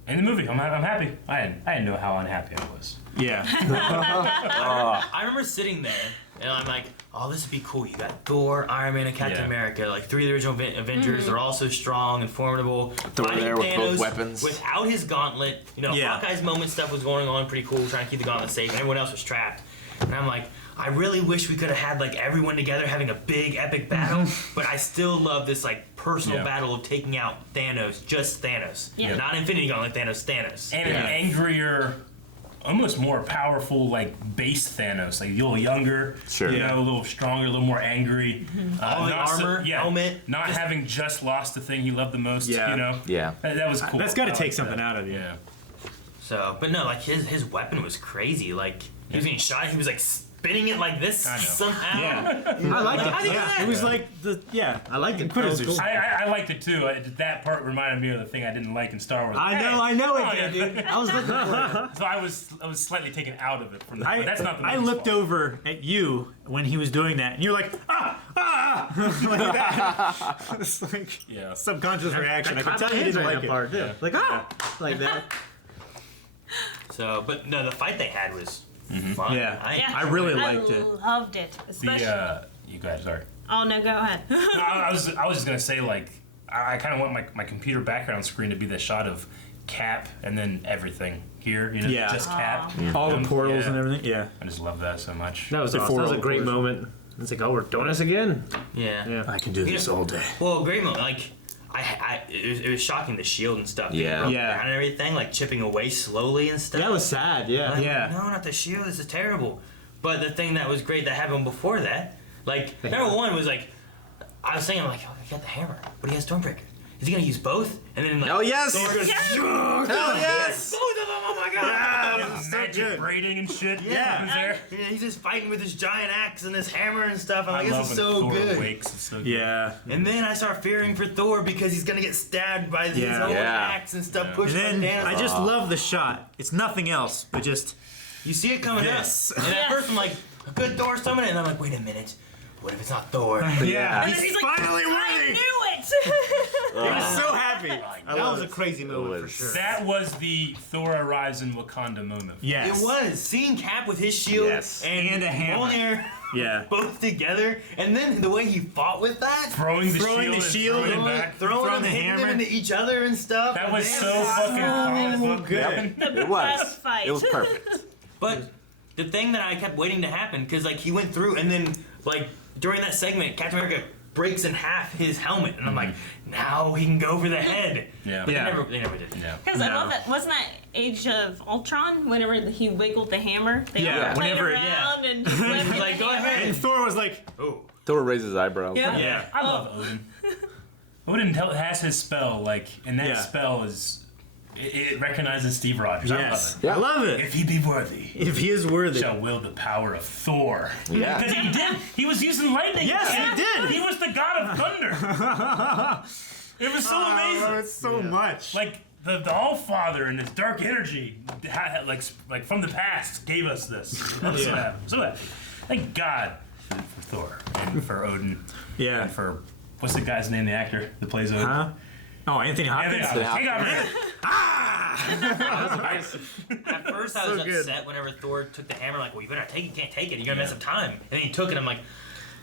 In the movie, I'm happy. I didn't know how unhappy I was. Yeah. I remember sitting there and I'm like, oh, this would be cool. You got Thor, Iron Man, and Captain America, like 3 of the original Avengers. They're all so strong and formidable. Thor Fighting there with Thanos both weapons. without his gauntlet. You know, Yeah. Hawkeye's moment stuff was going on pretty cool, trying to keep the gauntlet safe, and everyone else was trapped. And I'm like, I really wish we could have had like everyone together having a big epic battle, but I still love this like personal battle of taking out Thanos, just Thanos. Yeah. Not Infinity Gauntlet Thanos. And an angrier, almost more powerful, like base Thanos, like a little younger, Sure. you know, a little stronger, a little more angry. All the not armor, helmet, not having just lost the thing he loved the most. Yeah. You know, Yeah. that was cool. That's got to I take liked something that. out of you. Yeah. So, but no, like his weapon was crazy. Like he was getting shot, he was like spinning it like this I know. somehow. Yeah. I liked it. How'd he do Yeah. that? It was like I liked it. Inquisitors. I liked it too. That part reminded me of the thing I didn't like in Star Wars. I know Oh, it did, dude. I was looking for it. So I was slightly taken out of it from that. But that's not the I movie's looked fault. over at you when he was doing that, and you're like, like that. It's like subconscious reaction. I could tell you didn't like it. part, too. Like, like that. So, but no, the fight they had was fun. Yeah. Yeah. I really liked it. I loved it, especially. You guys, sorry. Oh no, go ahead. No, I was just gonna say, like, I kind of want my computer background screen to be the shot of Cap and then everything here, you know, Yeah. just Cap. All the portals Yeah. and everything. Yeah. I just love that so much. That was Before awesome. That was all a the great portions. moment. It's like, oh, we're doing this again. Yeah. Yeah. I can do this all day. Well, great moment. Like, it was shocking the shield and stuff. Yeah. Broke Yeah. down and everything, like chipping away slowly and stuff. That was sad. Yeah. Like, Yeah. No, not the shield. This is terrible. But the thing that was great that happened before that, like, number one was like, I was saying, like, oh, he got the hammer. But he has Stormbreaker. Is he gonna use both? And then like, Oh, yes! Thor goes, Hell yes! both of them! Oh my god! And magic braiding and shit. Yeah. happens there. Yeah, he's just fighting with his giant axe and this hammer and stuff. I'm I like, love this is when so Thor good. awakes. It's so good. Yeah. And then I start fearing for Thor because he's gonna get stabbed by his Yeah. own Yeah. axe and stuff Yeah. pushed And by then Thanos. I just love the shot. It's nothing else, but just You see it coming Yes. up. And at first I'm like, a good Thor summoning, and I'm like, wait a minute. What if it's not Thor? yeah. And He's he's like, finally I winning. knew it. He was so happy. That was a crazy moment for was. sure. That was the Thor arrives in Wakanda moment. Yes. It was. Seeing Cap with his shield Yes. And a hammer. Mjolnir Yeah. both together, and then the way he fought with that. Throwing the Throwing shield, the and shield throwing and it back. Throwing them, the hitting them hammer. into each other and stuff. That was Man, so fucking comic good. good. It was. Best fight. It was perfect. But the thing that I kept waiting to happen, because like he went through, and then like during that segment, Captain America breaks in half his helmet, and I'm like, now he can go for the head. Yeah. But Yeah. they never did. Yeah. Because I love that. Wasn't that Age of Ultron? Whenever he wiggled the hammer, they Yeah, all played whenever it- around and just went with Like, the go hammer. ahead. And Thor was like, Oh. Thor raises his eyebrows. Yeah. yeah. I love Odin. Odin has his spell, like, and that Yeah. spell is it recognizes Steve Rogers. Yes. I love I love it. it. If he be worthy, If he is worthy. shall wield the power of Thor. Yeah. Because he did. He was using lightning. Yes, he did. He was the god of thunder. It was so amazing. It's so much. Like the All-Father and his dark energy, like from the past, gave us this. So thank God for Thor and for Odin. Yeah. And for what's the guy's name? The actor that plays Odin. Huh? Oh, Anthony Hopkins. Hang on, man. At first, I was upset whenever Thor took the hammer. Like, well, you better take it. You can't take it. You're gonna mess up time. And then he took it. I'm like,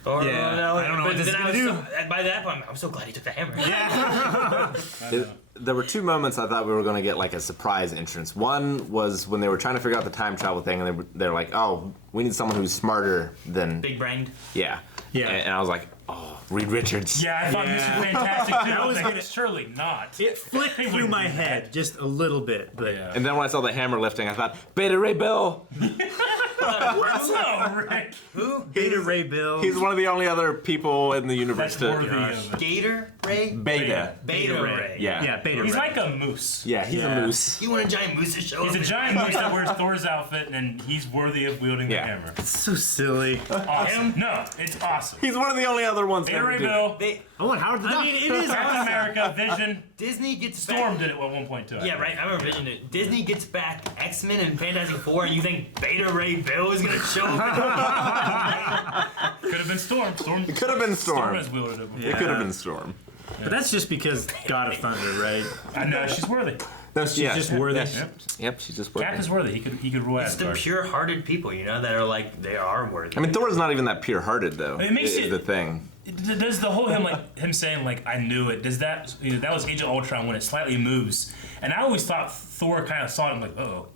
Thor, no. I don't know what this is gonna do. By that point, I'm so glad he took the hammer. There were two moments I thought we were going to get like a surprise entrance. One was when they were trying to figure out the time travel thing, and they're like, "Oh, we need someone who's smarter than." Big brained. Yeah. And I was like, "Oh, Reed Richards." Yeah, I thought this was fantastic too. I was like, surely not. It flicked through my head just a little bit, but And then when I saw the hammer lifting, I thought, Beta Ray Bill. No, Rick. Who? Beta Ray Bill. He's one of the only other people in the universe That's worthy of it. Gator Ray? Beta. Beta Ray. Yeah. Beta He's Ray. like a moose. Yeah, he's a moose. You want a giant moose to show He's up? a giant moose that wears Thor's outfit, and he's worthy of wielding the hammer. so silly. Awesome. No, it's awesome. He's one of the only other ones. Beta Ray Bill, I want Howard the Duck. I mean, it is Captain America, Vision, Disney gets Storm back. did it at one point too. Yeah, right. I remember Vision. Disney gets back X-Men and Fantastic Four, and you think Beta Ray Bill is gonna show up? Could have been Storm. It could have been Storm Storm. has wielded it before. It could have been Storm. But that's just because God of Thunder, right? I know she's worthy. No, she's just worthy. Yep, she's just worthy. Cap is worthy. He could rule It's the Asgard. pure-hearted people, you know, that are like they are worthy. I mean, Thor's not even that pure-hearted, though. It makes is it- the thing. Does the whole him saying like I knew it? Does that that was Age of Ultron when it slightly moves? And I always thought Thor kind of saw it. I'm like, oh,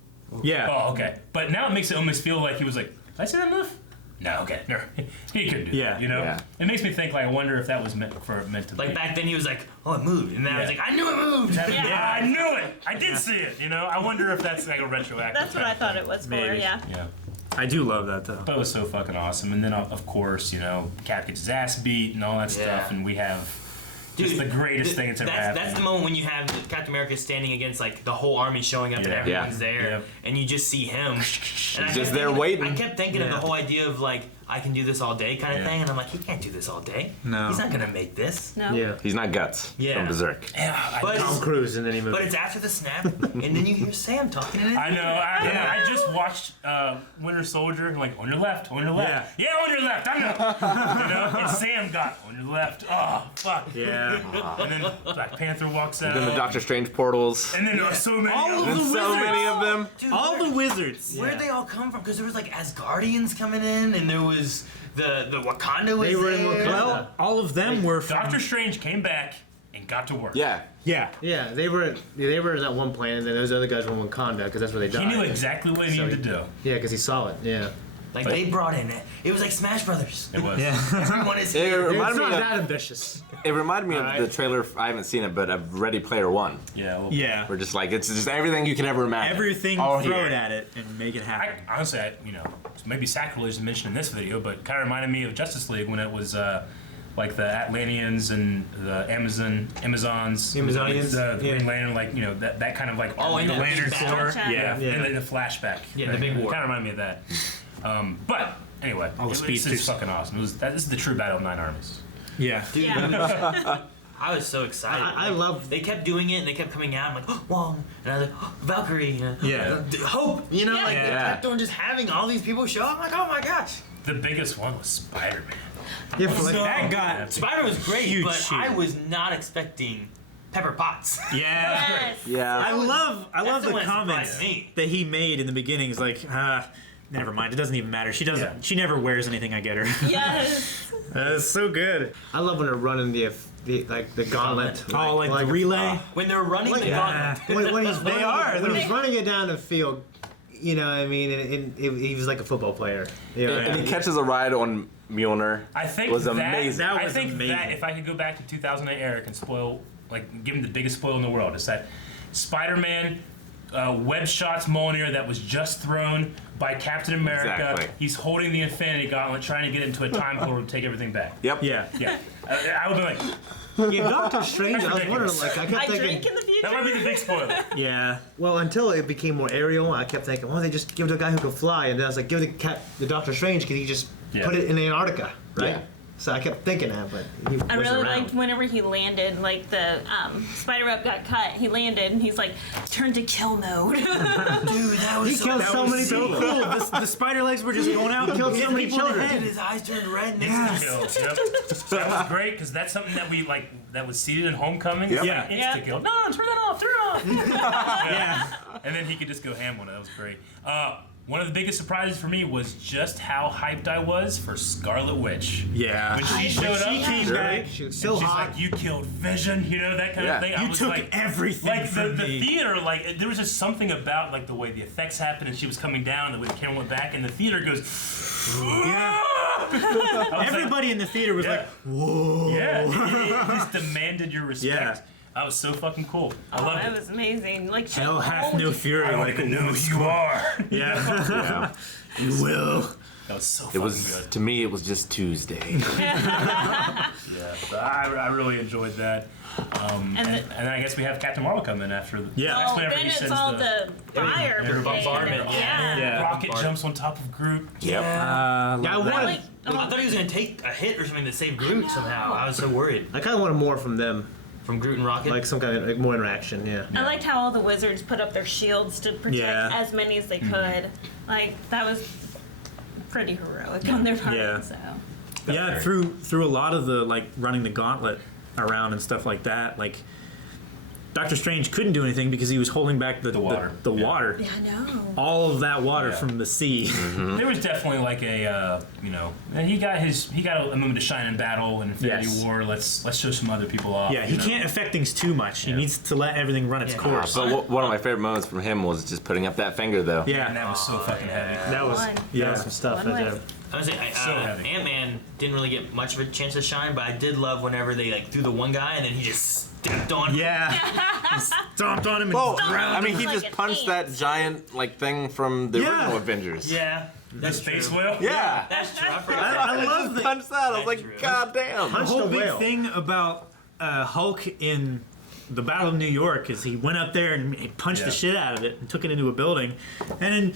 Yeah. oh, okay. But now it makes it almost feel like he was like, did I see that move? No, okay, no, he couldn't do that. You know, Yeah. it makes me think like I wonder if that was meant to Like be. back then, he was like, "Oh, it moved," and now Yeah. he's like, "I knew it moved." Yeah, I knew it. I did see it. You know, I wonder if that's like a retroactive. That's what I thought it was for, Maybe. yeah. Yeah. I do love that though. But it was so fucking awesome. And then, of course, you know, Cap gets his ass beat and all that stuff, and we have just the greatest thing that's ever happened. That's the moment when you have Captain America standing against like the whole army showing up and Yeah. everyone's Yeah. there, and you just see him. And I just kept there thinking- waiting. I kept thinking of the whole idea of like I can do this all day kind of Yeah. thing, and I'm like, he can't do this all day. No. He's not gonna make this. No. Yeah. He's not Guts Yeah. from Berserk. Yeah, But Tom Cruise in any movie. but it's after the snap, and then you hear Sam talking in it. I know. I just watched Winter Soldier. And like on your left, on your left. Yeah, on your left. I know. You know. And Sam got on your left. Oh fuck. Yeah. And then Black Panther walks out. Then the Doctor Strange portals. And then so many. All of of the them. So wizards. many of them. Dude, All the wizards. Where'd they all come from? Because there was like Asgardians coming in, and there was the Wakanda was They were in there. Wakanda. Well, all of them were from. Doctor Strange came back and got to work. Yeah. Yeah. Yeah, they were at that one planet, and then those other guys were in Wakanda because that's where they died. He knew exactly what he needed to do. Yeah, because he saw it. Yeah. Like they brought in it. It was like Smash Brothers. It was. Yeah. Everyone is It here. It's reminded not me that of, ambitious. it reminded me of Alright. the trailer. I haven't seen it, but of Ready Player One. Yeah. Well, Yeah. We're just like it's just everything you can ever imagine. Everything, all throw here. it at it and make it happen. Honestly, you know, maybe sacrilege to mention in this video, but kind of reminded me of Justice League when it was like the Atlanteans and the Amazons, Amazonians? the Yeah. Green Lantern, like you know that kind of like Oh, in the that big Lantern battle. Corps, Gotcha. yeah, Yeah. and the flashback, Yeah, the big war. kind of reminded me of that. But anyway, All the it's speedsters. fucking awesome. This is the true battle of 9 armies. Yeah. Yeah. I was so excited. I love- They kept doing it, and they kept coming out. I'm like, oh, Wong, and I was like, oh, Valkyrie, Yeah. Hope. You know, like they Yeah. kept on just having all these people show up. I'm like, oh my gosh. The biggest one was Spider-Man. Yeah, for like, That got. Spider was great, Huge but shoot. I was not expecting Pepper Potts. Yeah. Yes. Yeah. I love That's the the one that comments surprised me. that he made in the beginning. He's like, never mind. It doesn't even matter. She doesn't. Yeah. She never wears anything I get her. Yes. That's so good. I love when they're running the gauntlet. Oh, like the relay. When they're running the Yeah. gauntlet. When he's They running, are. when he's running it down the field. You know what I mean? And he was like a football player. You know, And he catches a ride on Mjolnir. I think was that, amazing. That I was think amazing. that if I could go back to 2008 Eric and spoil, like, give him the biggest spoil in the world, it's that Spider-Man web shots Mjolnir that was just thrown by Captain America. Exactly. He's holding the Infinity Gauntlet, trying to get into a time portal to take everything back. Yep. Yeah. Yeah, I would be like, yeah, Doctor Strange. I was wondering, like, I kept I thinking. drink in the future. that might be the big spoiler. Yeah. Well, until it became more aerial, I kept thinking, well, they just give it to a guy who can fly, and then I was like, give it to the Doctor Strange, because he just Yeah. put it in Antarctica, right? Yeah. So I kept thinking that, but he wasn't I really around. liked whenever he landed, like the spider web got cut. He landed and he's like, turned to kill mode. Dude, that was He killed so many so people. cool. The spider legs were just going out. Killed so many children. Dude, his eyes turned red next to Kill. Yep. That was great because that's something that we like. That was seeded in Homecoming. Yep. Yeah. Insta kill. No, turn that off. Turn it off. Yeah. And then he could just go ham on it. That was great. One of the biggest surprises for me was just how hyped I was for Scarlet Witch. Yeah. When she showed up, She came back. She was and so she's hot. like, "You killed Vision," you know, that kind Yeah. of thing. I You was took like, everything like from the me. theater, like there was just something about like the way the effects happened, and she was coming down, and the way the camera went back, and the theater goes. Yeah. Everybody in the theater was Yeah. like, "Whoa!" Yeah, it just demanded your respect. Yeah. That was so fucking cool. I loved That it. was amazing. Like she Hell hath owned no it. fury I don't like even a know woman's who you are. Yeah. Yeah. You will. That was so It fucking was good. to me. It was just Tuesday. Yeah, but I really enjoyed that. And And then I guess we have Captain Marvel come in after. Yeah. That's Oh, whenever then he it's sends all the fire the brigade. bombardment, Yeah. Yeah. Rocket jumps on top of Groot. Yep. Yeah, I that. wanted. Like, I thought he was gonna take a hit or something to save Groot somehow. I was so worried. I kind of wanted more from them, From Groot and Rocket. like some kind of like more interaction. Yeah. I liked how all the wizards put up their shields to protect Yeah. as many as they could. Like that was pretty heroic on their part. Yeah. So Yeah, through a lot of the like running the gauntlet around and stuff like that, like Doctor Strange couldn't do anything because he was holding back the water. The Yeah. water. yeah, I know. All of that water Yeah. from the sea. There was definitely like a and he got a moment to shine in battle in Infinity Yes. War. Let's show some other people off. Yeah, he you know? can't affect things too much. He Yeah. needs to let everything run its Yeah. course. But one of my favorite moments from him was just putting up that finger, though. And Yeah, that was so fucking heavy. That was One. that was some stuff One right was- there. I was saying, So heavy. Ant-Man didn't really get much of a chance to shine, but I did love whenever they like threw the one guy and then he just stepped on him. yeah. He stomped on him and Well, ground I mean, him. he Like just an punched ape. that giant like thing from the Yeah. original Avengers. Yeah. The That's space true. whale. Yeah. That's true. I forgot. I love Just that. punched that. I was That's like, true. God damn. The Punched whole a big whale. thing about Hulk in the Battle of New York is he went up there and he punched Yeah. the shit out of it and took it into a building, and then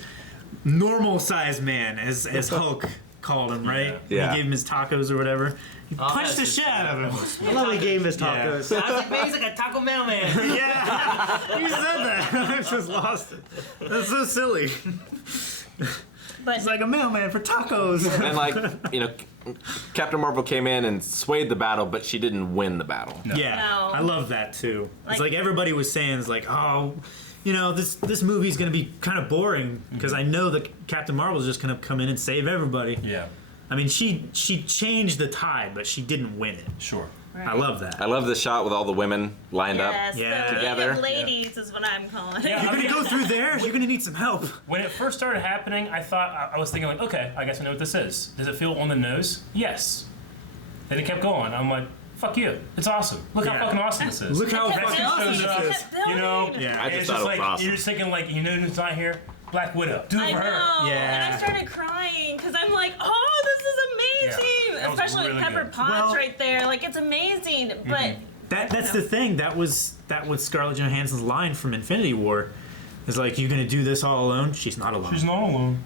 normal sized man, as Hulk called him, right? Yeah. When he gave him his tacos or whatever. He Oh, punched the that's shit just- out of him. I love he gave his Yeah. tacos. I was like, man, he's like a Taco Bell man. Yeah, you said that. I just lost it. That's so silly. But It's like a mailman for tacos. And like, you know, Captain Marvel came in and swayed the battle, but she didn't win the battle. Yeah, No. I love that too. It's Like- like everybody was saying, it's like, oh, you know, this movie's gonna be kind of boring because I know that Captain Marvel's just gonna come in and save everybody. Yeah. I mean, she changed the tide, but she didn't win it. Sure. I love that. I love the shot with all the women lined yes, Yeah. the Together. League of Ladies is what I'm calling it. Yeah. You're gonna go through there. You're gonna need some help. When it first started happening, I thought I was thinking like, okay, I guess I know what this is. Does it feel on the nose? Yes. Then it kept going. I'm like, fuck you. It's awesome. Look Yeah. how fucking awesome this is. Look how Kept fucking building, awesome shows this up, is. kept building. you know? Yeah. I And just it's thought it was like, awesome. You're just thinking like, you know who's not here? Black Widow. Do it I for know. her. Yeah. And I started crying because I'm like, oh, this is amazing. Yeah, that was Especially really with Pepper good. Potts Well- right there. Like, it's amazing. But That's the thing. That was Scarlett Johansson's line from Infinity War. Is like, you're gonna do this all alone? She's not alone. She's not alone.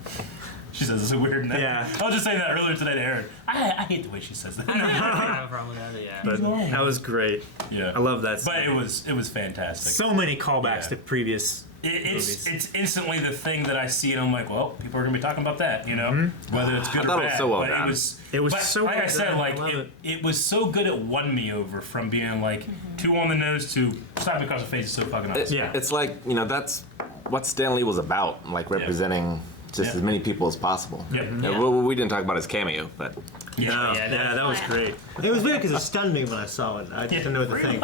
She says it's a weird name. Yeah. I was just saying that earlier today to Aaron. I hate the way she says that. I have a problem with that, yeah. But that was great. Yeah. I love that. But scene. it was fantastic. So many callbacks Yeah. to previous. It's instantly the thing that I see, and I'm like, well, people are gonna be talking about that, you know, whether it's good I or thought bad. it was so well but done. It was but so like well I said, done. like I love it was so good it won me over from being like too on the nose to stop across the face is so fucking awesome. Yeah. It's like, you know, that's what Stan Lee was about, like representing just Yeah. as many people as possible. Yep. Yeah, Yeah. we didn't talk about his cameo, but No, Yeah, that was great. It was weird because it stunned me when I saw it. I didn't know what to think.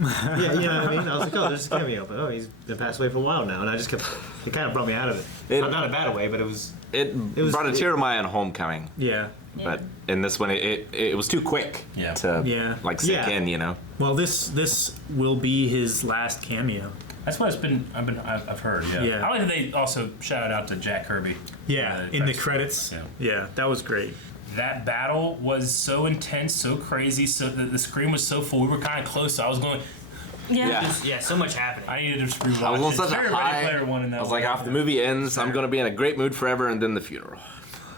Yeah, you know what I mean? I was like, oh, there's a cameo, but oh, he's been passed away for a while now, and I just kept. It kind of brought me out of it. Not in a bad way, but it was. it was- brought a tear to my eye in Homecoming. Yeah. But in this one, it was too quick Yeah. to Yeah. like sink Yeah. in, you know. Well, this will be his last cameo. That's what I've heard. Yeah. Yeah. I like that they also shouted out to Jack Kirby. Yeah, in the credits. Yeah. Yeah, that was great. That battle was so intense, so crazy. So the screen was so full. We were kind of close. So I was going. Yeah. Yeah, so much happening. I needed to just rewatch I was on it. such a Very Ready high. Player One in that I was like, one. after the movie ends, I'm gonna be in a great mood forever, and then the funeral.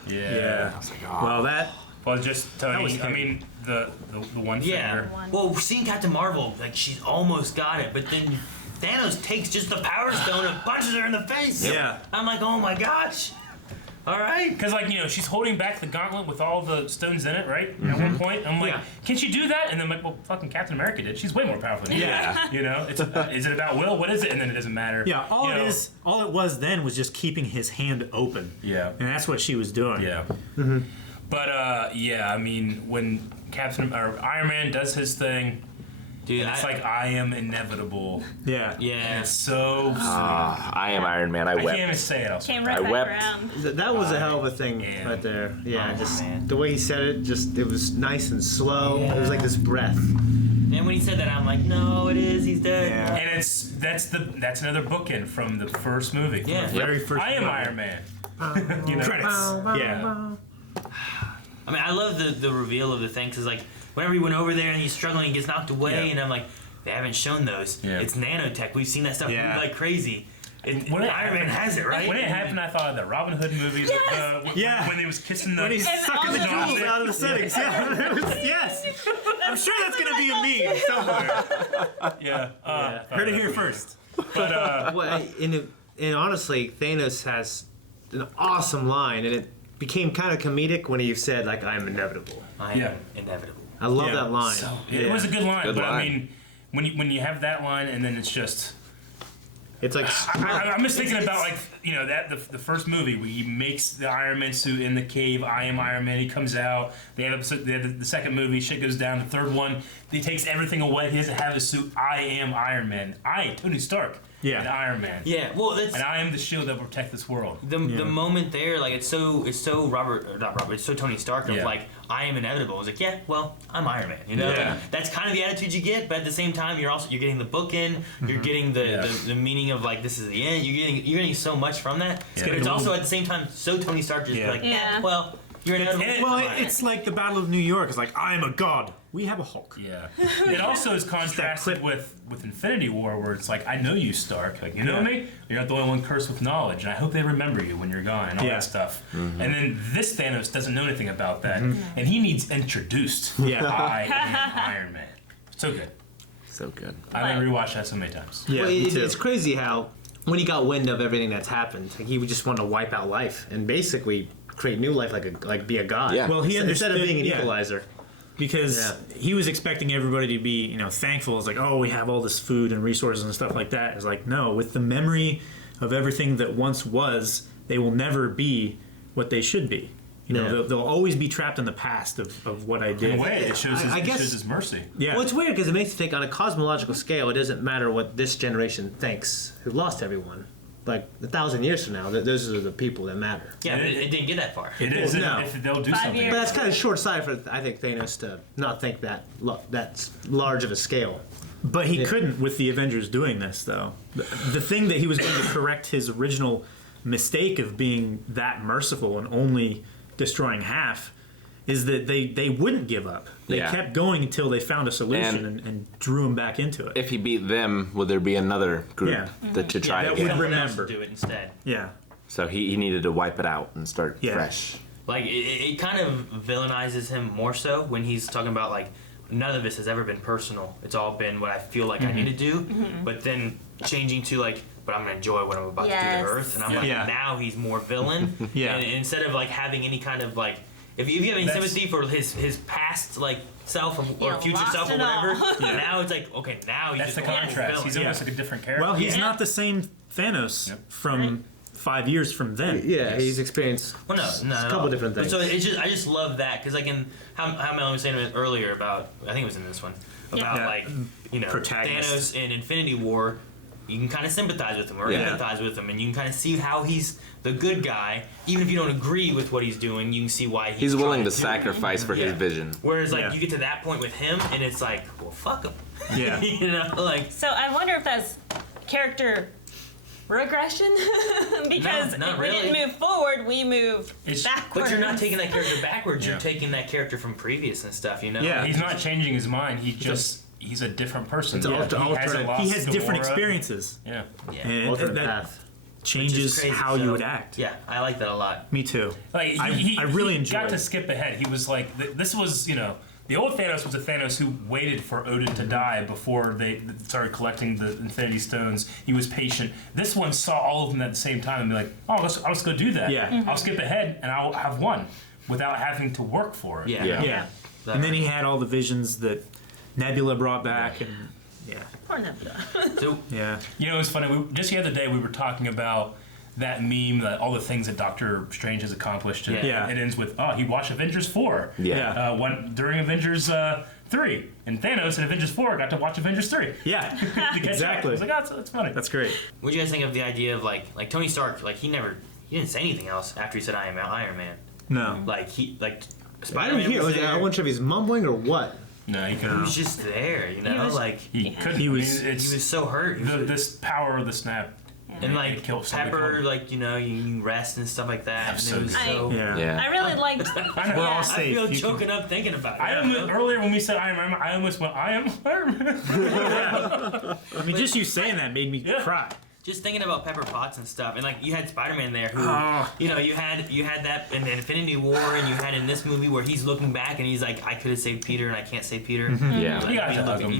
Yeah. Yeah. I was like, oh. Well, Well, just Tony. I mean, the one finger. Well, seeing Captain Marvel, like she's almost got it, but then Thanos takes just the Power Stone and punches her in the face. Yeah. I'm like, oh my gosh. All right. Because, like, she's holding back the gauntlet with all the stones in it, right? At one point. I'm like, can she do that? And then I'm like, well, fucking Captain America did. She's way more powerful than you. Yeah. Is it about will? What is it? And then it doesn't matter. Yeah, all it was then was just keeping his hand open. Yeah. And that's what she was doing. Yeah. Mm-hmm. But, I mean, when Iron Man does his thing, dude, it's like, I am inevitable. Yeah. Yeah. And it's so sweet. I am Iron Man. I wept. I can't even say it. Came right I back wept. around. That was a hell of a thing right there. Yeah, the way he said it, it was nice and slow. Yeah. It was like this breath. And when he said that, I'm like, no, it is. He's dead. Yeah. And that's another bookend from the first movie. Yeah. Very first I am movie. Iron Man. Credits. Yeah. I mean, I love the reveal of the thing because, like, whenever he went over there and he's struggling, he gets knocked away, and I'm like, they haven't shown those. Yeah. It's nanotech. We've seen that stuff move like crazy. Iron Man has it, right? When it happened, I thought of the Robin Hood movies. When he was kissing the... When he's sucking the jewels out of the settings. Yes. I'm sure that's going to be a meme somewhere. Yeah. Heard it here first. But, and honestly, Thanos has an awesome line, and it became kind of comedic when he said, like, I'm inevitable. I am inevitable. I love that line. So, it was a good line, I mean, when you have that line and then it's just... It's like... I'm just thinking about, like, the first movie where he makes the Iron Man suit in the cave. I am Iron Man. He comes out. They have the second movie. Shit goes down. The third one, he takes everything away. He doesn't have the suit. I am Iron Man. Tony Stark. Yeah. And Iron Man. Yeah, well, that's... And I am the shield that will protect this world. The moment there, like, it's so it's so Tony Stark of, like, I am inevitable. It's like, yeah, well, I'm Iron Man, you know? Yeah. Like, that's kind of the attitude you get, but at the same time, you're getting the bookend, you're getting the meaning of, like, this is the end, you're getting so much from that, but it's also at the same time so Tony Stark just like, well, you're inevitable. Well, it's like the Battle of New York. It's like, I am a god. We have a Hulk. Yeah. It also is contrasted with Infinity War, where it's like, I know you, Stark. Like, you know me? You're not the only one cursed with knowledge, and I hope they remember you when you're gone, and all that stuff. And then this Thanos doesn't know anything about that, and he needs introduced. I am Iron Man. So good. So good. I've rewatched that so many times. Yeah, well, it's crazy how when he got wind of everything that's happened, like, he would just want to wipe out life and basically create new life, like be a god. Yeah. Well, he instead of being an yeah. equalizer. Because he was expecting everybody to be, thankful. It's like, oh, we have all this food and resources and stuff like that. It's like, no, with the memory of everything that once was, they will never be what they should be. They'll always be trapped in the past of what I did. In a way, it shows his mercy. Yeah. Well, it's weird because it makes you think on a cosmological scale, it doesn't matter what this generation thinks who lost everyone. Like 1,000 years from now, those are the people that matter. Yeah, but it didn't get that far. It is if they'll do 5 something. years. But that's kind of short-sighted for, I think, Thanos to not think that's large of a scale. But he couldn't with the Avengers doing this, though. The thing that he was going to correct his original mistake of being that merciful and only destroying half is that they wouldn't give up. They kept going until they found a solution and drew him back into it. If he beat them, would there be another group to try that again? would remember. Do it instead. Yeah. So he needed to wipe it out and start fresh. Like, it kind of villainizes him more so when he's talking about, like, none of this has ever been personal. It's all been what I feel like I need to do. But then changing to, like, but I'm going to enjoy what I'm about to do to Earth. And I'm like, now he's more villain. And instead of, like, having any kind of, like, if you have any sympathy for his past, like, self or future self or whatever, now it's like, okay, now he's That's just the contrast. He's almost like a different character. Well, he's not the same Thanos from 5 years from then. Yeah, he's experienced a couple different things. But so it's just, I just love that because, like, in how Melanie was saying earlier about, I think it was in this one, about like, Thanos in Infinity War. You can kind of sympathize with him or empathize with him, and you can kind of see how he's the good guy. Even if you don't agree with what he's doing, you can see why he's willing to do sacrifice for his vision. Whereas, like, you get to that point with him, and it's like, well, fuck him. Yeah. Like. So I wonder if that's character regression because not if we really. didn't move forward, we moved backwards. But you're not taking that character backwards. You're taking that character from previous and stuff. Yeah. He's not changing his mind. He's a different person. It's he has different experiences. Yeah. And alternate path. changes crazy, how you would act. Yeah, I like that a lot. Me too. Like I really he enjoyed got to it. skip ahead. He was like, this was, the old Thanos was a Thanos who waited for Odin to die before they started collecting the Infinity Stones. He was patient. This one saw all of them at the same time and be like, oh, I'll just go do that. Yeah. I'll skip ahead and I'll have one without having to work for it. Yeah. Yeah. And then he had all the visions that Nebula brought back, and Poor Nebula. So yeah. It was funny. Just the other day we were talking about that meme, that all the things that Doctor Strange has accomplished. And Yeah. it ends with, he watched Avengers 4. Yeah. During Avengers 3. And Thanos in Avengers 4 got to watch Avengers 3. Yeah. To catch up. Exactly. I was like, that's funny. That's great. what do you guys think of the idea of like Tony Stark? Like he didn't say anything else after he said I am Iron Man. No. Like I Spider-Man didn't hear. was there. I wasn't sure if he's mumbling or what. No, he He couldn't. was just there, He was- like He couldn't. He was- he was so hurt. He was- This power of the snap. and It like killed somebody Pepper, cold. like you rest and stuff like that. And it was so. Yeah. Yeah. I really liked. I know. We're all I safe. feel You can- choking up thinking about it. I almost, earlier when we said Iron Man, I almost went, I am Iron Man. I mean, just you saying that made me Yeah. cry. Just thinking about Pepper Potts and stuff, and like you had Spider-Man there, who Oh. you had that in Infinity War, and you had in this movie where he's looking back and he's like, I could have saved Peter and I can't save Peter. Yeah. Like, You got to hug him,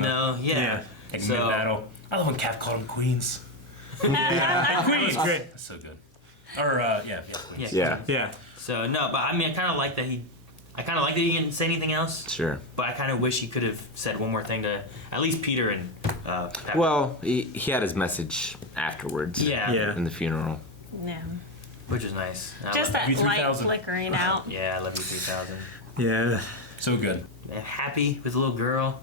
yeah. Like So- mid-battle. I love when Cap called him Queens. Queens. Great. That's so good. Or, Queens. Yeah. Yeah. So no, but I mean, I kind of like that he didn't say anything else. Sure. But I kind of wish he could have said one more thing to at least Peter and Pepper. Well, he had his message afterwards. yeah, Yeah. In the funeral. Yeah. which was nice. I Just love that You light 3000. flickering out. Yeah, I love you 3000. Yeah. So good. And happy with the little girl.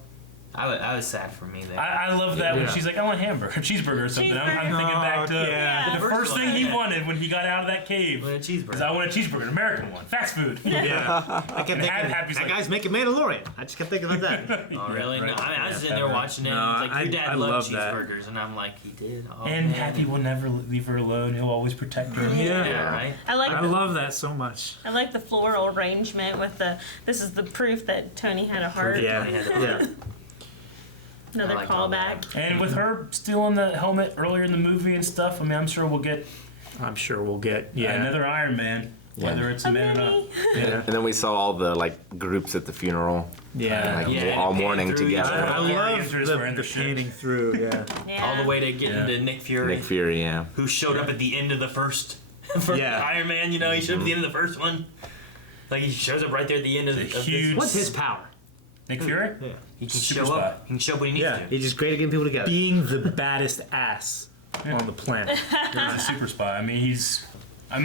I was sad for me there. I love that when Yeah. she's like, I want a hamburger, a cheeseburger or something. I'm thinking back to yeah. the first thing he wanted when he got out of that cave. Want a cheeseburger. Is I want a cheeseburger, an American one, fast food. Yeah. I kept thinking, Happy's that like- guy's making Mandalorian. I just kept thinking about that. Oh really? right. No, I mean, I was sitting there Pepper. watching it. No, and it's like your I dad loved love that. cheeseburgers, and I'm like, he did. Oh, And man. Happy will never leave her alone. He'll always protect her. Yeah, right. I like. I love that so much. I like the floral arrangement with the. This is the proof that Tony had a heart. Yeah. Yeah. Another I like all that. callback. And with her still on the helmet earlier in the movie and stuff, I mean, I'm sure we'll get I'm sure we'll get another Iron Man, whether it's a man or not. Mini. Yeah. And then we saw all the groups at the funeral, Yeah. like Yeah, all and pan mourning through each together. other. I love Guardians are just wearing the their shit. panning through. Yeah. Yeah. All the way to get Yeah. into Nick Fury, Nick Fury, yeah. who showed up at the end of the first Yeah. Iron Man. He showed up at the end of the first one. Like he shows up right there at the end of, It's of a huge- this. What's his power? Nick Fury? Yeah. He can Super show spy. up. He can show up when he needs Yeah. to. He's just great at getting people together. Being the baddest ass on the planet. He's a super spy. I mean,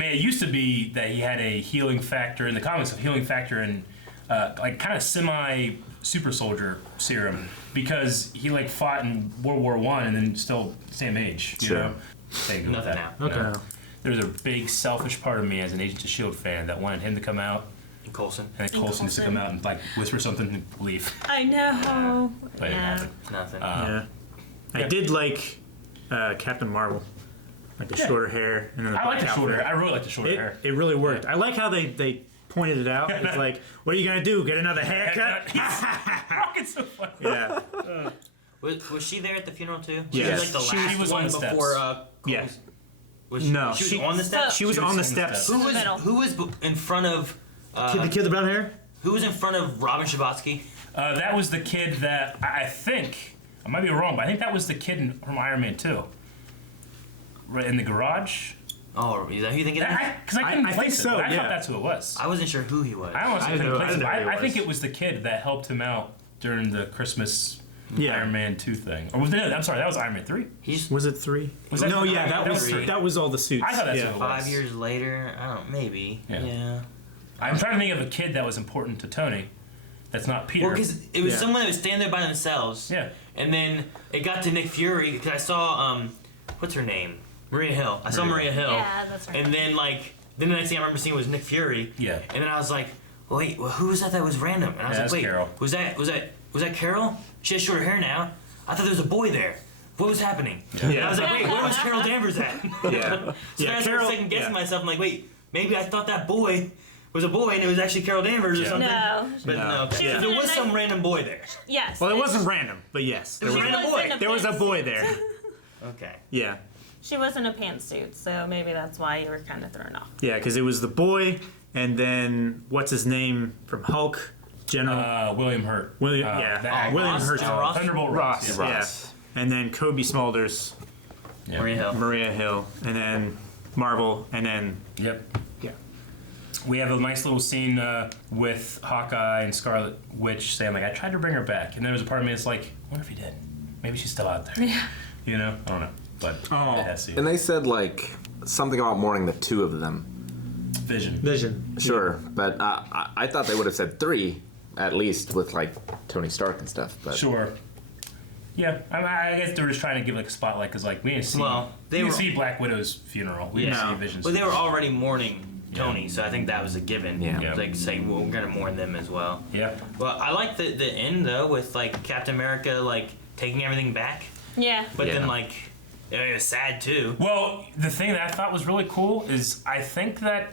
it used to be that he had a healing factor in the comics, a healing factor in like kind of semi super soldier serum because he like fought in World War One and then still same age. You Sure. know? Same with Nothing that. now. you know? Okay. There's a big selfish part of me as an Agents of S.H.I.E.L.D. fan that wanted him to come out And Coulson. and then Coulson just to come out and like whisper something and leave. I know. But it didn't happen. Nothing. Yeah. I did like Captain Marvel. Like the shorter hair and then the I like the black shorter outfit. hair. I really like the shorter hair. It really worked. I like how they pointed it out. It's like, what are you gonna do? Get another haircut? Rocket's so funny. Yeah. Was she there at the funeral too? Yes. She was like the She last was on one the steps. before. Yeah. Coulson- Was she, No, she was she- on the steps. She was She was on the on the steps. steps. Who was middle. in front of Kid, the kid with the brown hair? who was in front of Robin Scherbatsky? That was the kid that I think I might be wrong, but I think that was the kid from Iron Man 2. Right in the garage. Oh, is that who you think it is? Because I couldn't I place think it. so, but I yeah. thought that's who it was. I wasn't sure who he was. I honestly I couldn't know- place I it. know But who it I think was. it was the kid that helped him out during the Christmas Yeah. Iron Man 2 thing. Or was it? I'm sorry, that was Iron Man 3. He's Was it 3? Was that no, three? yeah, That was that three. was all the suits. I thought that's yeah. who it was. 5 years later. I don't. Maybe. Yeah. Yeah. I'm trying to think of a kid that was important to Tony. That's not Peter. Well, because it was Yeah. someone that was standing there by themselves. Yeah. And then it got to Nick Fury because I saw what's her name? Maria Hill. I saw Maria Hill. Yeah, that's right. And then then the next thing I remember seeing was Nick Fury. Yeah. And then I was like, wait, well, who was that was random? And I was Yeah, like, that's wait, Carol. was that Carol? She has shorter hair now. I thought there was a boy there. What was happening? And I was like, wait, where was Carol Danvers at? Yeah. So Yeah, then I started Carol- second guessing yeah. myself. I'm like, wait, maybe I thought that boy was a boy and it was actually Carol Danvers or Yeah. something. No. But no, She so was there in was a some nice- random boy there. Yes. Well, it wasn't random, but yes. There was a She random was boy. in a There was a pink boy suit. there. Okay. Yeah. She was in a pantsuit, so maybe that's why you were kind of thrown off. Yeah, because it was the boy, and then what's his name from Hulk? General William Hurt. William. William Ross? Hurt. Ross? Thunderbolt Ross. Ross. Yeah. And then Kobe Smulders, Yeah. Maria Hill, Hill. and then Marvel, and then Yep. yeah. We have a nice little scene with Hawkeye and Scarlet Witch saying, like, I tried to bring her back. And there was a part of me that's like, I wonder if he did. Maybe she's still out there. Yeah. You know? I don't know. But Oh. it has to. And they said like something about mourning the 2 of them. Vision. Sure, but I thought they would have said 3 at least with like Tony Stark and stuff. But Sure. Yeah, I guess they were just trying to give like a spotlight because like we didn't see. Well, we didn't see Black Widow's funeral. We didn't see Vision's. Well, they were already mourning Tony, so I think that was a given. Yeah. Yeah. Like saying, well, we're gonna mourn them as well. Yeah. Well, I like the end though with like Captain America like taking everything back, Yeah. but Yeah. then like it was sad too. Well, the thing that I thought was really cool is I think that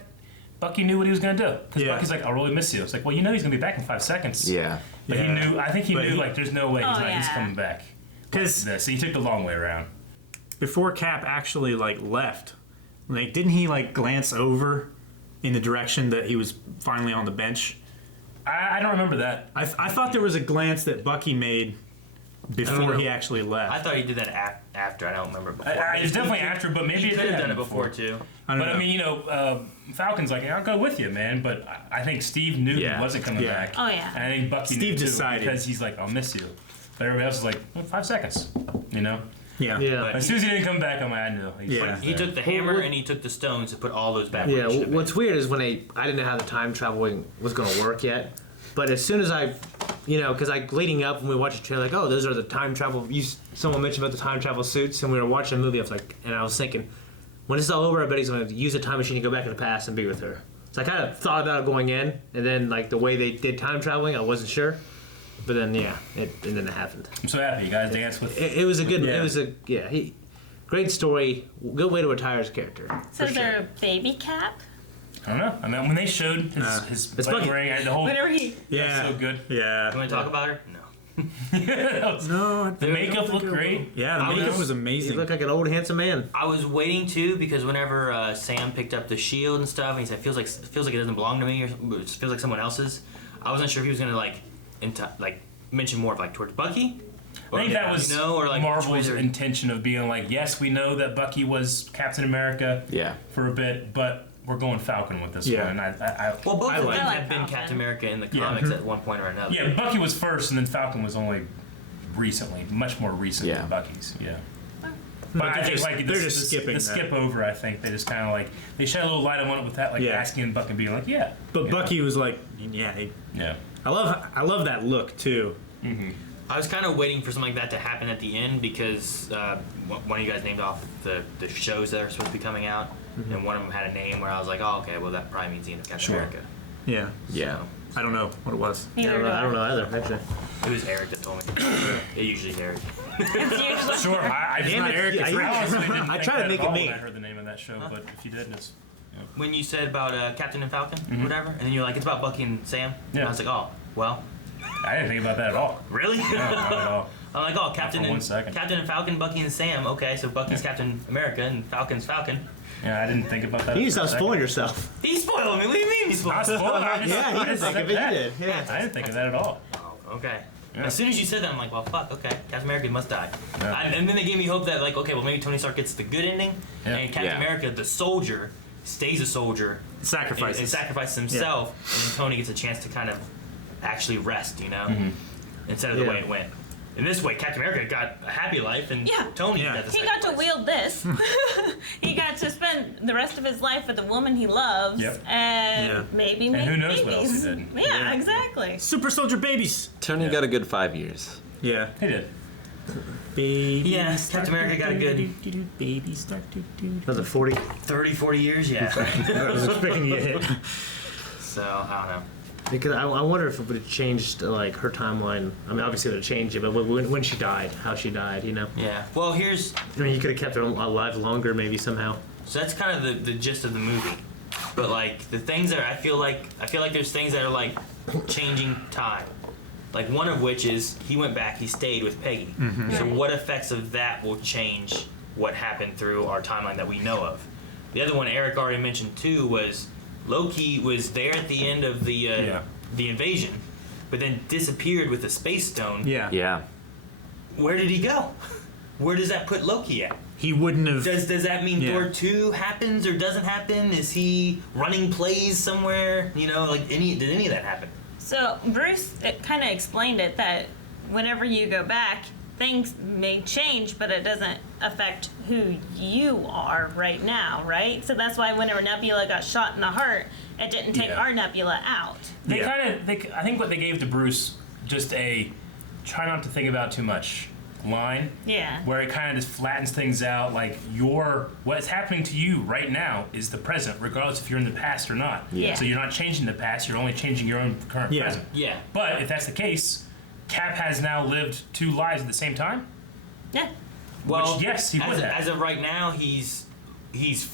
Bucky knew what he was gonna do because Yeah. Bucky's like, I really miss you. It's like, well, you know he's gonna be back in 5 seconds. yeah, But he Yeah. knew. I think he But knew he- like there's no way he's Oh, not. He's yeah. coming back. 'Cause- So he took the long way around. Before Cap actually like left, like didn't he like glance over in the direction that he was finally on the bench? I don't remember that. I thought there was a glance that Bucky made before he actually I left. thought he did that after. I don't remember before. It was definitely after, but maybe He it could did have done happen it before too. I don't But know. I mean, you know, Falcon's like, I'll go with you, man. But I think Steve knew Yeah. he wasn't coming Yeah. back. Oh, yeah. And I think Bucky Steve knew too, decided. because he's like, I'll miss you. But everybody else is like, well, 5 seconds. You know. yeah. Yeah. As soon as he didn't come back, I'm like, I knew. He's Yeah. He took the hammer and he took the stones to put all those back. Yeah, where they should have been. what's weird is when I didn't know how the time traveling was going to work yet, but as soon as I, because leading up when we watched the trailer, like, oh, those are the time travel. Someone mentioned about the time travel suits, and we were watching the movie. I was like, and I was thinking, when this is all over, I bet he's going to use a time machine to go back in the past and be with her. So I kind of thought about it going in, and then like the way they did time traveling, I wasn't sure. But then and then it happened. I'm so happy you guys danced with. It was a good. Yeah. It was great story. Good way to retire his character. So for is sure. there a baby Cap? I don't know. I mean, when they showed his It's wedding Bucky. ring, the whole. Whenever he. Yeah. So good. Yeah. You want to talk about her? No. No, The makeup looked great. Yeah, the I makeup was- was He amazing. looked like an old handsome man. I was waiting to because whenever Sam picked up the shield and stuff, and he said, "Feels like it doesn't belong to me, or it feels like someone else's." I wasn't sure if he was gonna mention more of like towards Bucky. I think that was or like Marvel's Twitter. intention of being like, yes, we know that Bucky was Captain America yeah. for a bit, but we're going Falcon with this Yeah. one. And Well, both of them I like have been Falcon. Captain America in the Yeah. comics at one point or another. yeah, Bucky was first, and then Falcon was only recently, much more recent Yeah. than Bucky's. Yeah. But But I they're think just- like they're just skipping the that. skip over. I think they just kind of like they shed a little light on it with that, like Yeah. asking Bucky and being like, yeah. But Yeah. Bucky was like, yeah. Yeah. I love that look too. I was kind of waiting for something like that to happen at the end because one of you guys named off the shows that are supposed to be coming out, and one of them had a name where I was like, oh, okay, well that probably means the end of Captain Sure. America. Yeah. Yeah. I don't know what it was. Neither do I don't know either, actually. It was Eric that told me. It usually is Eric. It's usually. Sure. I just Damn not it. Eric. Yeah, I honestly didn't I think tried to that make at it all me. when I heard the name of that show, but if you did, it's When you said about Captain and Falcon, or whatever, and then you're like, it's about Bucky and Sam. Yeah. And I was like, oh, well, I didn't think about that at all. really? No, not at all. I'm like, oh, Captain for 1 second. Captain and Falcon, Bucky and Sam. Okay, so Bucky's Yeah. Captain America and Falcon's Falcon. Yeah, I didn't think about that. You need to for a stop second. spoiling yourself. He spoiled me. What do you mean he spoiled Not me? spoiling. I just- Yeah, I you didn't just think said of it. You that. did. Yeah. I didn't think of that at all. Oh, okay. Yeah. As soon as you said that, I'm like, well, fuck. Okay, Captain America must die. Yeah. And then they gave me hope that, like, okay, well, maybe Tony Stark gets the good ending, Yeah. and Captain Yeah. America, the soldier, stays a soldier Sacrifices. and sacrifices himself, and then Tony gets a chance to kind of actually rest, instead of the Yeah. way it went. In this way, Captain America got a happy life, and Yeah. Tony Yeah. got the He got to sacrifice. wield this. He got to spend the rest of his life with the woman he loves, Yep. and Yeah. maybe And make who knows babies. what else he did. Yeah, exactly. Super soldier babies. Tony got a good 5 years. Yeah. He did. Baby. Yeah, Stark, Captain America got a good- do-do-do-do-do, Baby Stark. Do-do. Was it 40? 30, 40 years, yeah. I was expecting you to hit. So, I don't know. Because I wonder if it would have changed like her timeline. I mean, obviously it would have changed it, but when she died, how she died, Yeah. Well, here's I mean, you could have kept her alive longer, maybe somehow. So that's kind of the gist of the movie. But like the things that I feel like there's things that are like changing time. Like one of which is he went back, he stayed with Peggy. So what effects of that will change what happened through our timeline that we know of. The other one Eric already mentioned too was Loki was there at the end of the invasion, but then disappeared with the space stone. Yeah. Where did he go? Where does that put Loki at? He wouldn't have. Does that mean Thor 2 happens or doesn't happen? Is he running plays somewhere? You know, like did any of that happen? So Bruce kind of explained it that whenever you go back, things may change, but it doesn't affect who you are right now, right? So that's why whenever Nebula got shot in the heart, it didn't take our Nebula out. I think what they gave to Bruce just a try not to think about too much line. Yeah. Where it kind of just flattens things out. Like what's happening to you right now is the present, regardless if you're in the past or not. Yeah. So you're not changing the past. You're only changing your own current present. Yeah. But if that's the case, Cap has now lived 2 lives at the same time. Yeah. Well, which, yes, he would have. As of right now, he's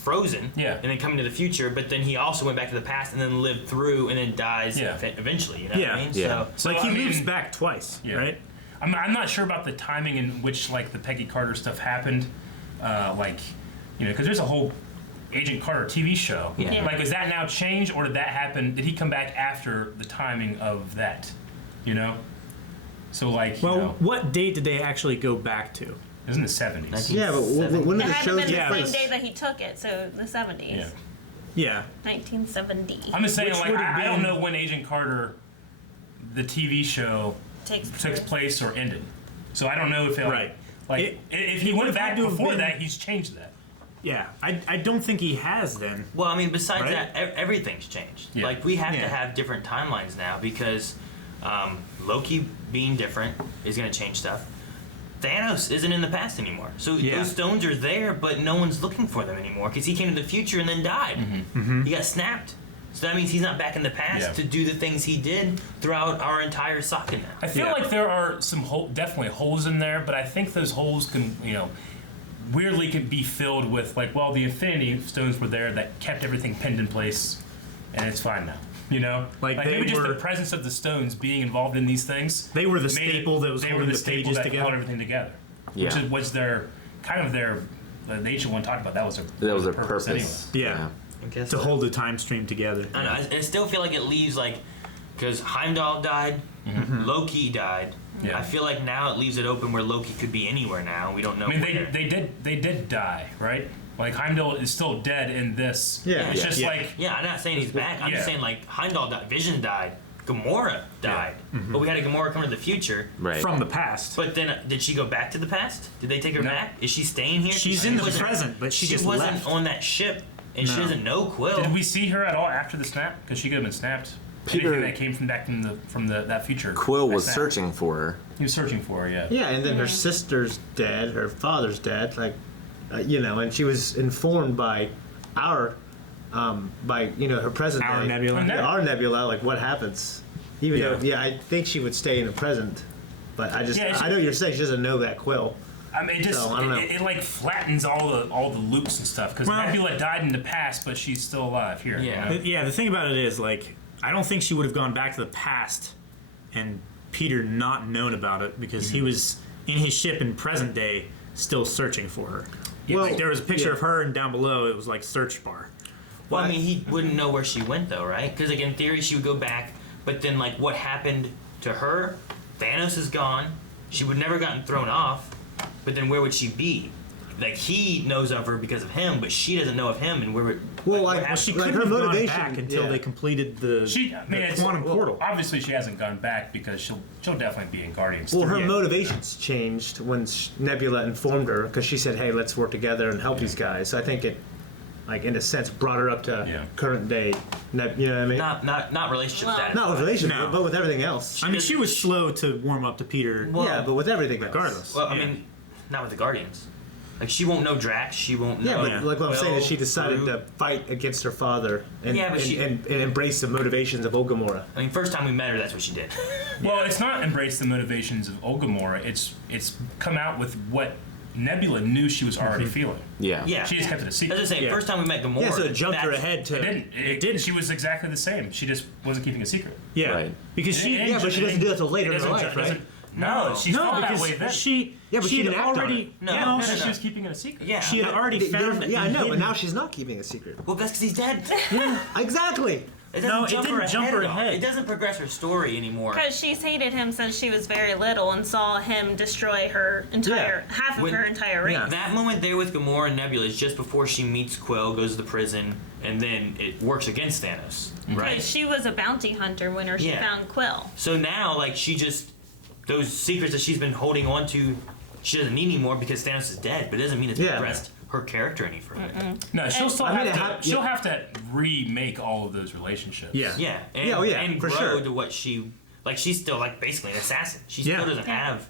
frozen. Yeah. And then coming to the future, but then he also went back to the past and then lived through and then dies eventually. You know what I mean? Yeah. So like he moves back twice, right? I'm not sure about the timing in which like the Peggy Carter stuff happened, because there's a whole Agent Carter TV show. Yeah. Like, is that now changed, or did that happen? Did he come back after the timing of that? You know. So like, what date did they actually go back to? It was in the 70s. Yeah, but when did It the had show been the take same place? day that he took it, so the 70s. Yeah. 1970. I'm just saying, Which like, would have I don't been- know when Agent Carter, the TV show, Takes place or ended. So I don't know if it, if he went back to have before been- that, he's changed that. Yeah, I don't think he has then. Well, I mean, besides Right? that, everything's changed. Yeah. Like, we have to Yeah. have different timelines now because Loki being different is going to change stuff. Thanos isn't in the past anymore. So those stones are there, but no one's looking for them anymore because he came to the future and then died. Mm-hmm. He got snapped. So that means he's not back in the past to do the things he did throughout our entire saga now. I feel like there are some definitely holes in there, but I think those holes can, weirdly can be filled with the Infinity Stones were there that kept everything pinned in place, and it's fine now. Like they maybe just were- the presence of the stones being involved in these things. They were the made staple that was they were holding the the staple pages that together. held everything together. Yeah. Which was their the ancient one talked about. That was Their their purpose. anyway. Yeah. I guess To so. hold the time stream together. I don't know. I still feel like it leaves because Heimdall died, Loki died. Yeah. I feel like now it leaves it open where Loki could be anywhere now. We don't know. I mean, where. they did die, right? Like Heimdall is still dead in this. Yeah. It's just Yeah, I'm not saying he's back. I'm just saying Heimdall died, Vision died, Gamora died, but we had a Gamora come to the future. Right. From the past. But then, did she go back to the past? Did they take her No. back? Is she staying here? She's She in the wasn't- present, but she just wasn't left. on that ship, and she No. doesn't know Quill. Did we see her at all after the snap? Because she could have been snapped. Peter- Anything that came from that future. Quill that was snap. searching for her. He was searching for her. Yeah. Yeah, and then her sister's dead, her father's dead, and she was informed by her present Our day. Nebula. Yeah, our Nebula, what happens. Even though, I think she would stay in the present, but I know you're saying she doesn't know that Quill. I mean, I don't know. It flattens all the loops and stuff because Nebula died in the past, but she's still alive here. Yeah. Yeah, the thing about it is, I don't think she would have gone back to the past and Peter not known about it because he was in his ship in present day still searching for her. Well, There was a picture of her, and down below it was search bar. Well, I mean, he wouldn't know where she went, though, right? Because, in theory, she would go back, but then, what happened to her? Thanos is gone. She would never gotten thrown off, but then where would she be? He knows of her because of him, but she doesn't know of him, and where would... Well, what like, happened? She Like couldn't her have gone motivation, back until yeah. they completed the quantum portal. Obviously, she hasn't gone back because she'll definitely be in Guardians. Well, 3. her motivations changed when Nebula informed her because she said, "Hey, let's work together and help these guys." So I think it, in a sense, brought her up to current day. You know what I mean? Not relationship Well- status. Not with relationship, No. but with everything else. I mean, she was slow to warm up to Peter. Well, Yeah, but with everything else. regardless. Well, I Yeah. mean, not with the Guardians. She won't know Drax. She won't know. Yeah, but what I'm saying is she Quill, decided Groot. to fight against her father and, Yeah, but and embrace the motivations of Gamora. I mean, first time we met her, that's what she did. Well, it's not embrace the motivations of Gamora. It's come out with what Nebula knew she was already feeling. Yeah. Yeah. She just kept it a secret. As I say, Yeah. first time we met Gamora. Yeah, so it jumped her that's- ahead to. It didn't. It didn't. She was exactly the same. She just wasn't keeping a secret. Yeah, Right. because she. It- Yeah, but she doesn't do that till later it in her doesn't life, ju- right? doesn't- No, she felt that because way then. she Yeah, but she had didn't act on already it. No, she was keeping it a secret. Yeah. she had already found Yeah, I and know, but hidden- now she's not keeping a secret. Well, that's because he's dead. Exactly. It No, doesn't it didn't jump her at all. ahead. It doesn't progress her story anymore. Because she's hated him since she was very little and saw him destroy her entire half of When- her entire race. Yeah. That moment there with Gamora and Nebula is just before she meets Quill, goes to prison, and then it works against Thanos, right? Because she was a bounty hunter when she Yeah. found Quill. So now, like, she just those secrets that she's been holding on to, she doesn't need anymore because Thanos is dead. But it doesn't mean it's Yeah. progressed her character any further. No, she'll still I mean, have to. She'll have to remake all of those relationships. Yeah. Yeah, and, Yeah, oh, yeah, and for grow sure. to what she like. She's still like basically an assassin. She Yeah. still doesn't have,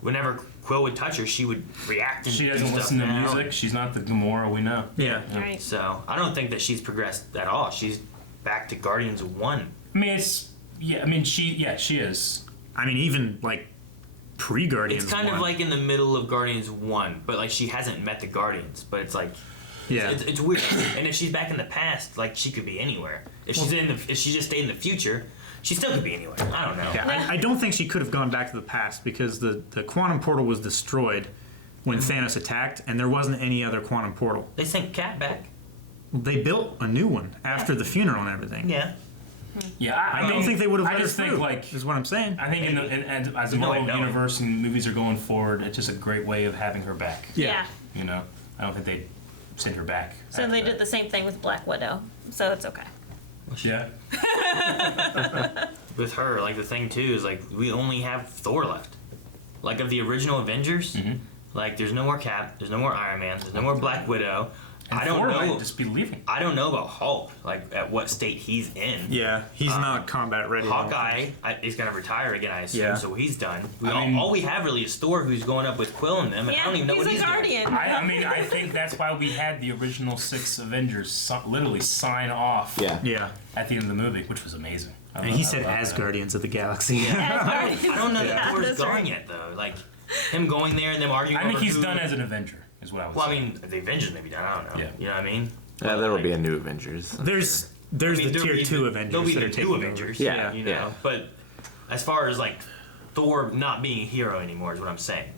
whenever Quill would touch her, she would react and She do doesn't stuff listen to now. music. She's not the Gamora we know. Yeah. Right. So I don't think that she's progressed at all. She's back to Guardians 1. I mean, she is. I mean, even like pre-Guardians. It's kind of 1. like in the middle of Guardians 1, but like she hasn't met the Guardians. But it's like yeah. it's weird. And if she's back in the past, like she could be anywhere. If she just stayed in the future, she still could be anywhere. I don't know. Yeah, I don't think she could have gone back to the past because the quantum portal was destroyed when Thanos attacked, and there wasn't any other quantum portal. They sent Cat back. They built a new one after the funeral and everything. Yeah. Yeah, I don't think they would have I let her just think through, like is what I'm saying. I think and as the No, I Marvel know. universe and movies are going forward, it's just a great way of having her back. Yeah. You know, I don't think they send her back. So after they that. did the same thing with Black Widow. So it's okay. Yeah. With her, like the thing too is like we only have Thor left. Like of the original Avengers, like there's no more Cap, there's no more Iron Man, there's no more Black Widow. And I don't Thor know. might just be leaving. I don't know about Hulk, like at what state he's in. Yeah, he's not combat ready. I don't Hawkeye is going to retire again, I assume, Yeah. so he's done. I mean- All we have really is Thor, who's going up with Quill and them, and I don't even know he's what a he's doing. guardian. I think that's why we had the original 6 Avengers literally sign off Yeah. Yeah, at the end of the movie, which was amazing. and he said as Guardians of the Galaxy. I don't know that Yeah, Thor's that's gone right. yet, though. Like, him going there and them arguing I think over he's who- done as an Avenger, is what I was Well, I saying. mean, the Avengers may be done, I don't know. Yeah. You know what I mean? Yeah, there will be a new Avengers. I'm There's sure. there's I mean, the there'll tier be 2 the- Avengers There'll be that the are new taking over. Avengers. Yeah, You know? yeah. But as far as, like, Thor not being a hero anymore is what I'm saying.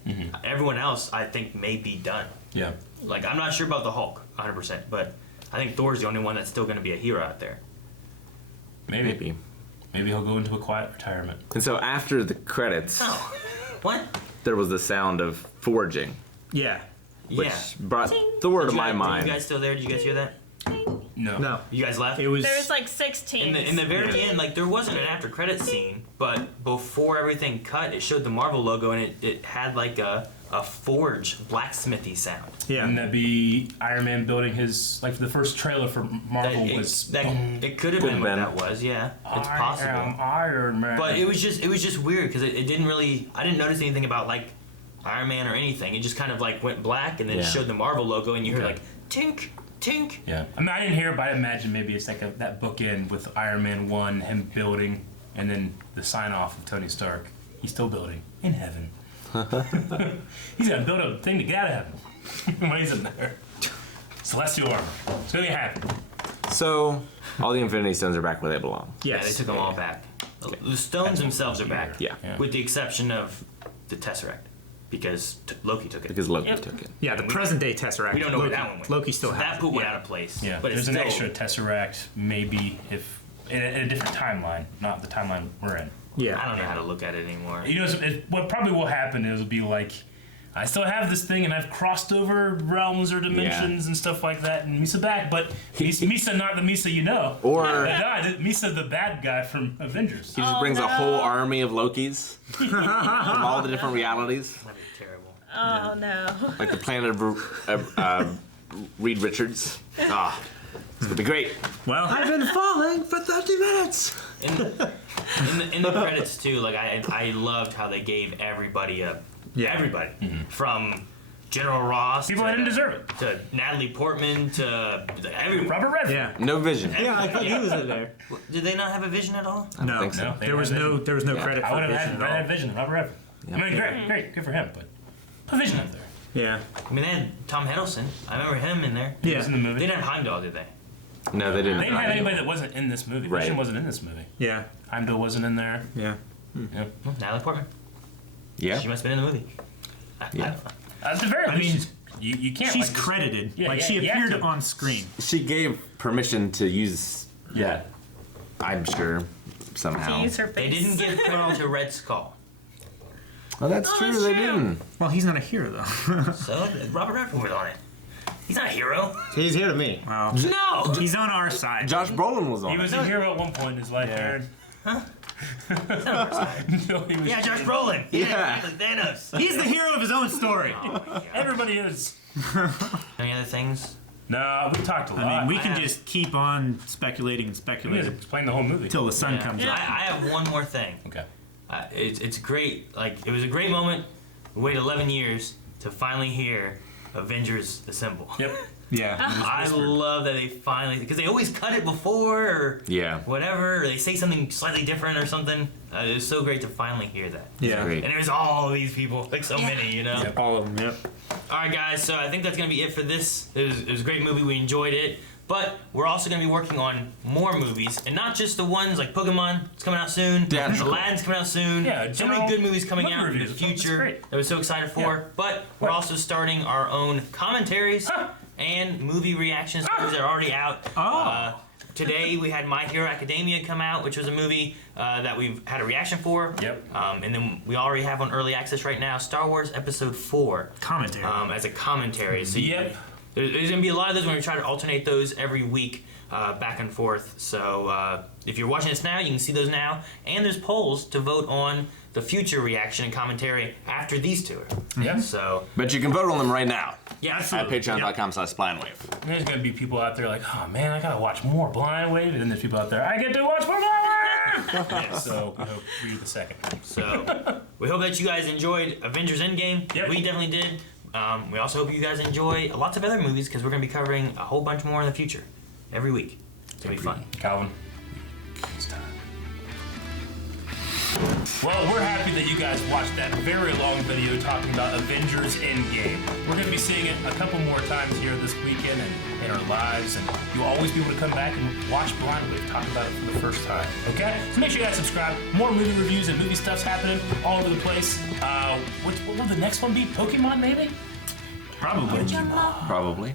Everyone else, I think, may be done. Yeah. Like, I'm not sure about the Hulk, 100%, but I think Thor's the only one that's still going to be a hero out there. Maybe. Maybe he'll go into a quiet retirement. And so after the credits, Oh. What? there was the sound of forging, Yeah, which Yeah. brought Thor to Did you my guys- mind. Were you guys still there? Did you guys hear that? No. No. You guys left? it was. There was like 16. In the very end, like there wasn't an after credit scene, but before everything cut, it showed the Marvel logo and it had like a forge blacksmithy sound. yeah, Wouldn't that be Iron Man building his, like the first trailer for Marvel was It could have been what that was, yeah. It's I possible. am Iron Man. But it was just weird because it didn't really. I didn't notice anything about like Iron Man or anything. It just kind of like went black and then Yeah. showed the Marvel logo and you heard Okay. like tink tink. Yeah. I mean, I didn't hear it, but I imagine maybe it's like that bookend with Iron Man 1, him building, and then the sign off of Tony Stark. He's still building in heaven. He's got to build a thing to get out of heaven when he's in there. Celestial armor. It's going to happen. So all the Infinity Stones are back where they belong. Yeah, yes. they took them all back. The stones themselves are back. Yeah. Yeah. With the exception of the Tesseract, because Loki took it. Because Loki Yep. took it. Yeah, the present day Tesseract. We don't know Loki, where that one went. Loki still So has that it. put one Yeah. out of place. Yeah. But There's it's an still, extra Tesseract, maybe, if in a different timeline, not the timeline we're in. Yeah. I don't know how to look at it anymore. You know, what probably will happen is it'll be like, I still have this thing and I've crossed over realms or dimensions and stuff like that, and Misa back, but Misa not the Misa you know. Or- Misa the bad guy from Avengers. He just brings a whole army of Lokis from all the different realities, That'd be terrible. Oh no. like the planet of Reed Richards. Ah, it's gonna be great. Well, I've been falling for 30 minutes. In the credits too, like I loved how they gave everybody everybody from General Ross People to, that didn't deserve it. to Natalie Portman to everyone. Robert Redford. yeah. No vision. Yeah, I thought he was in there. Did they not have a vision at all? I don't No, think so. No, they there was had no Vision. there was no Yeah. credit I for would have Vision had at all. Red Vision, Robert Redford. Yeah. I mean, great, good for him, but put Vision up there. Yeah, I mean, they had Tom Hiddleston. I remember him in there. He was in the yeah, movie. They didn't have Heimdall, did they? No, they didn't. They didn't have anybody that wasn't in this movie. Right. Vision wasn't in this movie. yeah, Heimdall wasn't in there. yeah. Yep. Natalie Portman. Yeah. She must have been in the movie. Yeah. At the very least, you can't. She's like, credited. Yeah, she you have appeared to. on screen. She gave permission to use that. I'm sure To somehow. use her They face. didn't give credit to Red Skull. Well, that's Oh, true. that's They true. didn't. Well, he's not a hero though. So Robert Redford was on it. He's not a hero. He's here to me. Wow. No. He's on our side. Josh Brolin was on. He was a hero at one point in his life, Aaron. He's not on our side. No, he was. Yeah, Josh Brolin. Yeah. Thanos. He's the hero of his own story. Everybody is. Any other things? No, we talked a lot. I mean, we can have- just keep on speculating and We speculating had to explain the whole movie. until the sun comes I up. have one more thing. Okay. It's great. Like, it was a great moment. We waited 11 years to finally hear Avengers Assemble. Yep. Yeah. I love that they finally, because they always cut it before or Yeah. whatever, or they say something slightly different or something. It was so great to finally hear that. Yeah. Great. And it was all of these people, like so many, you know? Yep. All of them. Yep. All right, guys, so I think that's going to be it for this. It was a great movie. We enjoyed it. But we're also going to be working on more movies, and not just the ones like Pokemon. It's coming out soon. Theatrical. Aladdin's coming out soon. Yeah, so many general good movies coming movie out in the reviews. That's future great. that we're so excited for. Yeah. But we're What? also starting our own commentaries and movie reactions. Movies that are already out. Oh. Today we had My Hero Academia come out, which was a movie that we've had a reaction for. Yep. And then we already have on early access right now Star Wars Episode 4 Commentary. as a commentary. So Yep. there's going to be a lot of those. We're going to try to alternate those every week, back and forth. So if you're watching this now, you can see those now. And there's polls to vote on the future reaction and commentary after these two. Yeah. So But you can vote on them right now yeah, at patreon.com/blindwave. There's gonna be people out there like, oh man, I gotta watch more Blind Wave, and then there's people out there, I get to watch more Blind Wave. So we hope we're the second. So we hope that you guys enjoyed Avengers Endgame. Yep. We definitely did. We also hope you guys enjoy lots of other movies because we're going to be covering a whole bunch more in the future every week. It's going to be fun. Calvin. It's time. Well, we're happy that you guys watched that very long video talking about Avengers Endgame. We're going to be seeing it a couple more times here this weekend and in our lives, and you'll always be able to come back and watch Blind Wave talk about it for the first time. Okay? So make sure you guys subscribe. More movie reviews and movie stuff's happening all over the place. What will the next one be? Pokemon, maybe? Probably. Probably.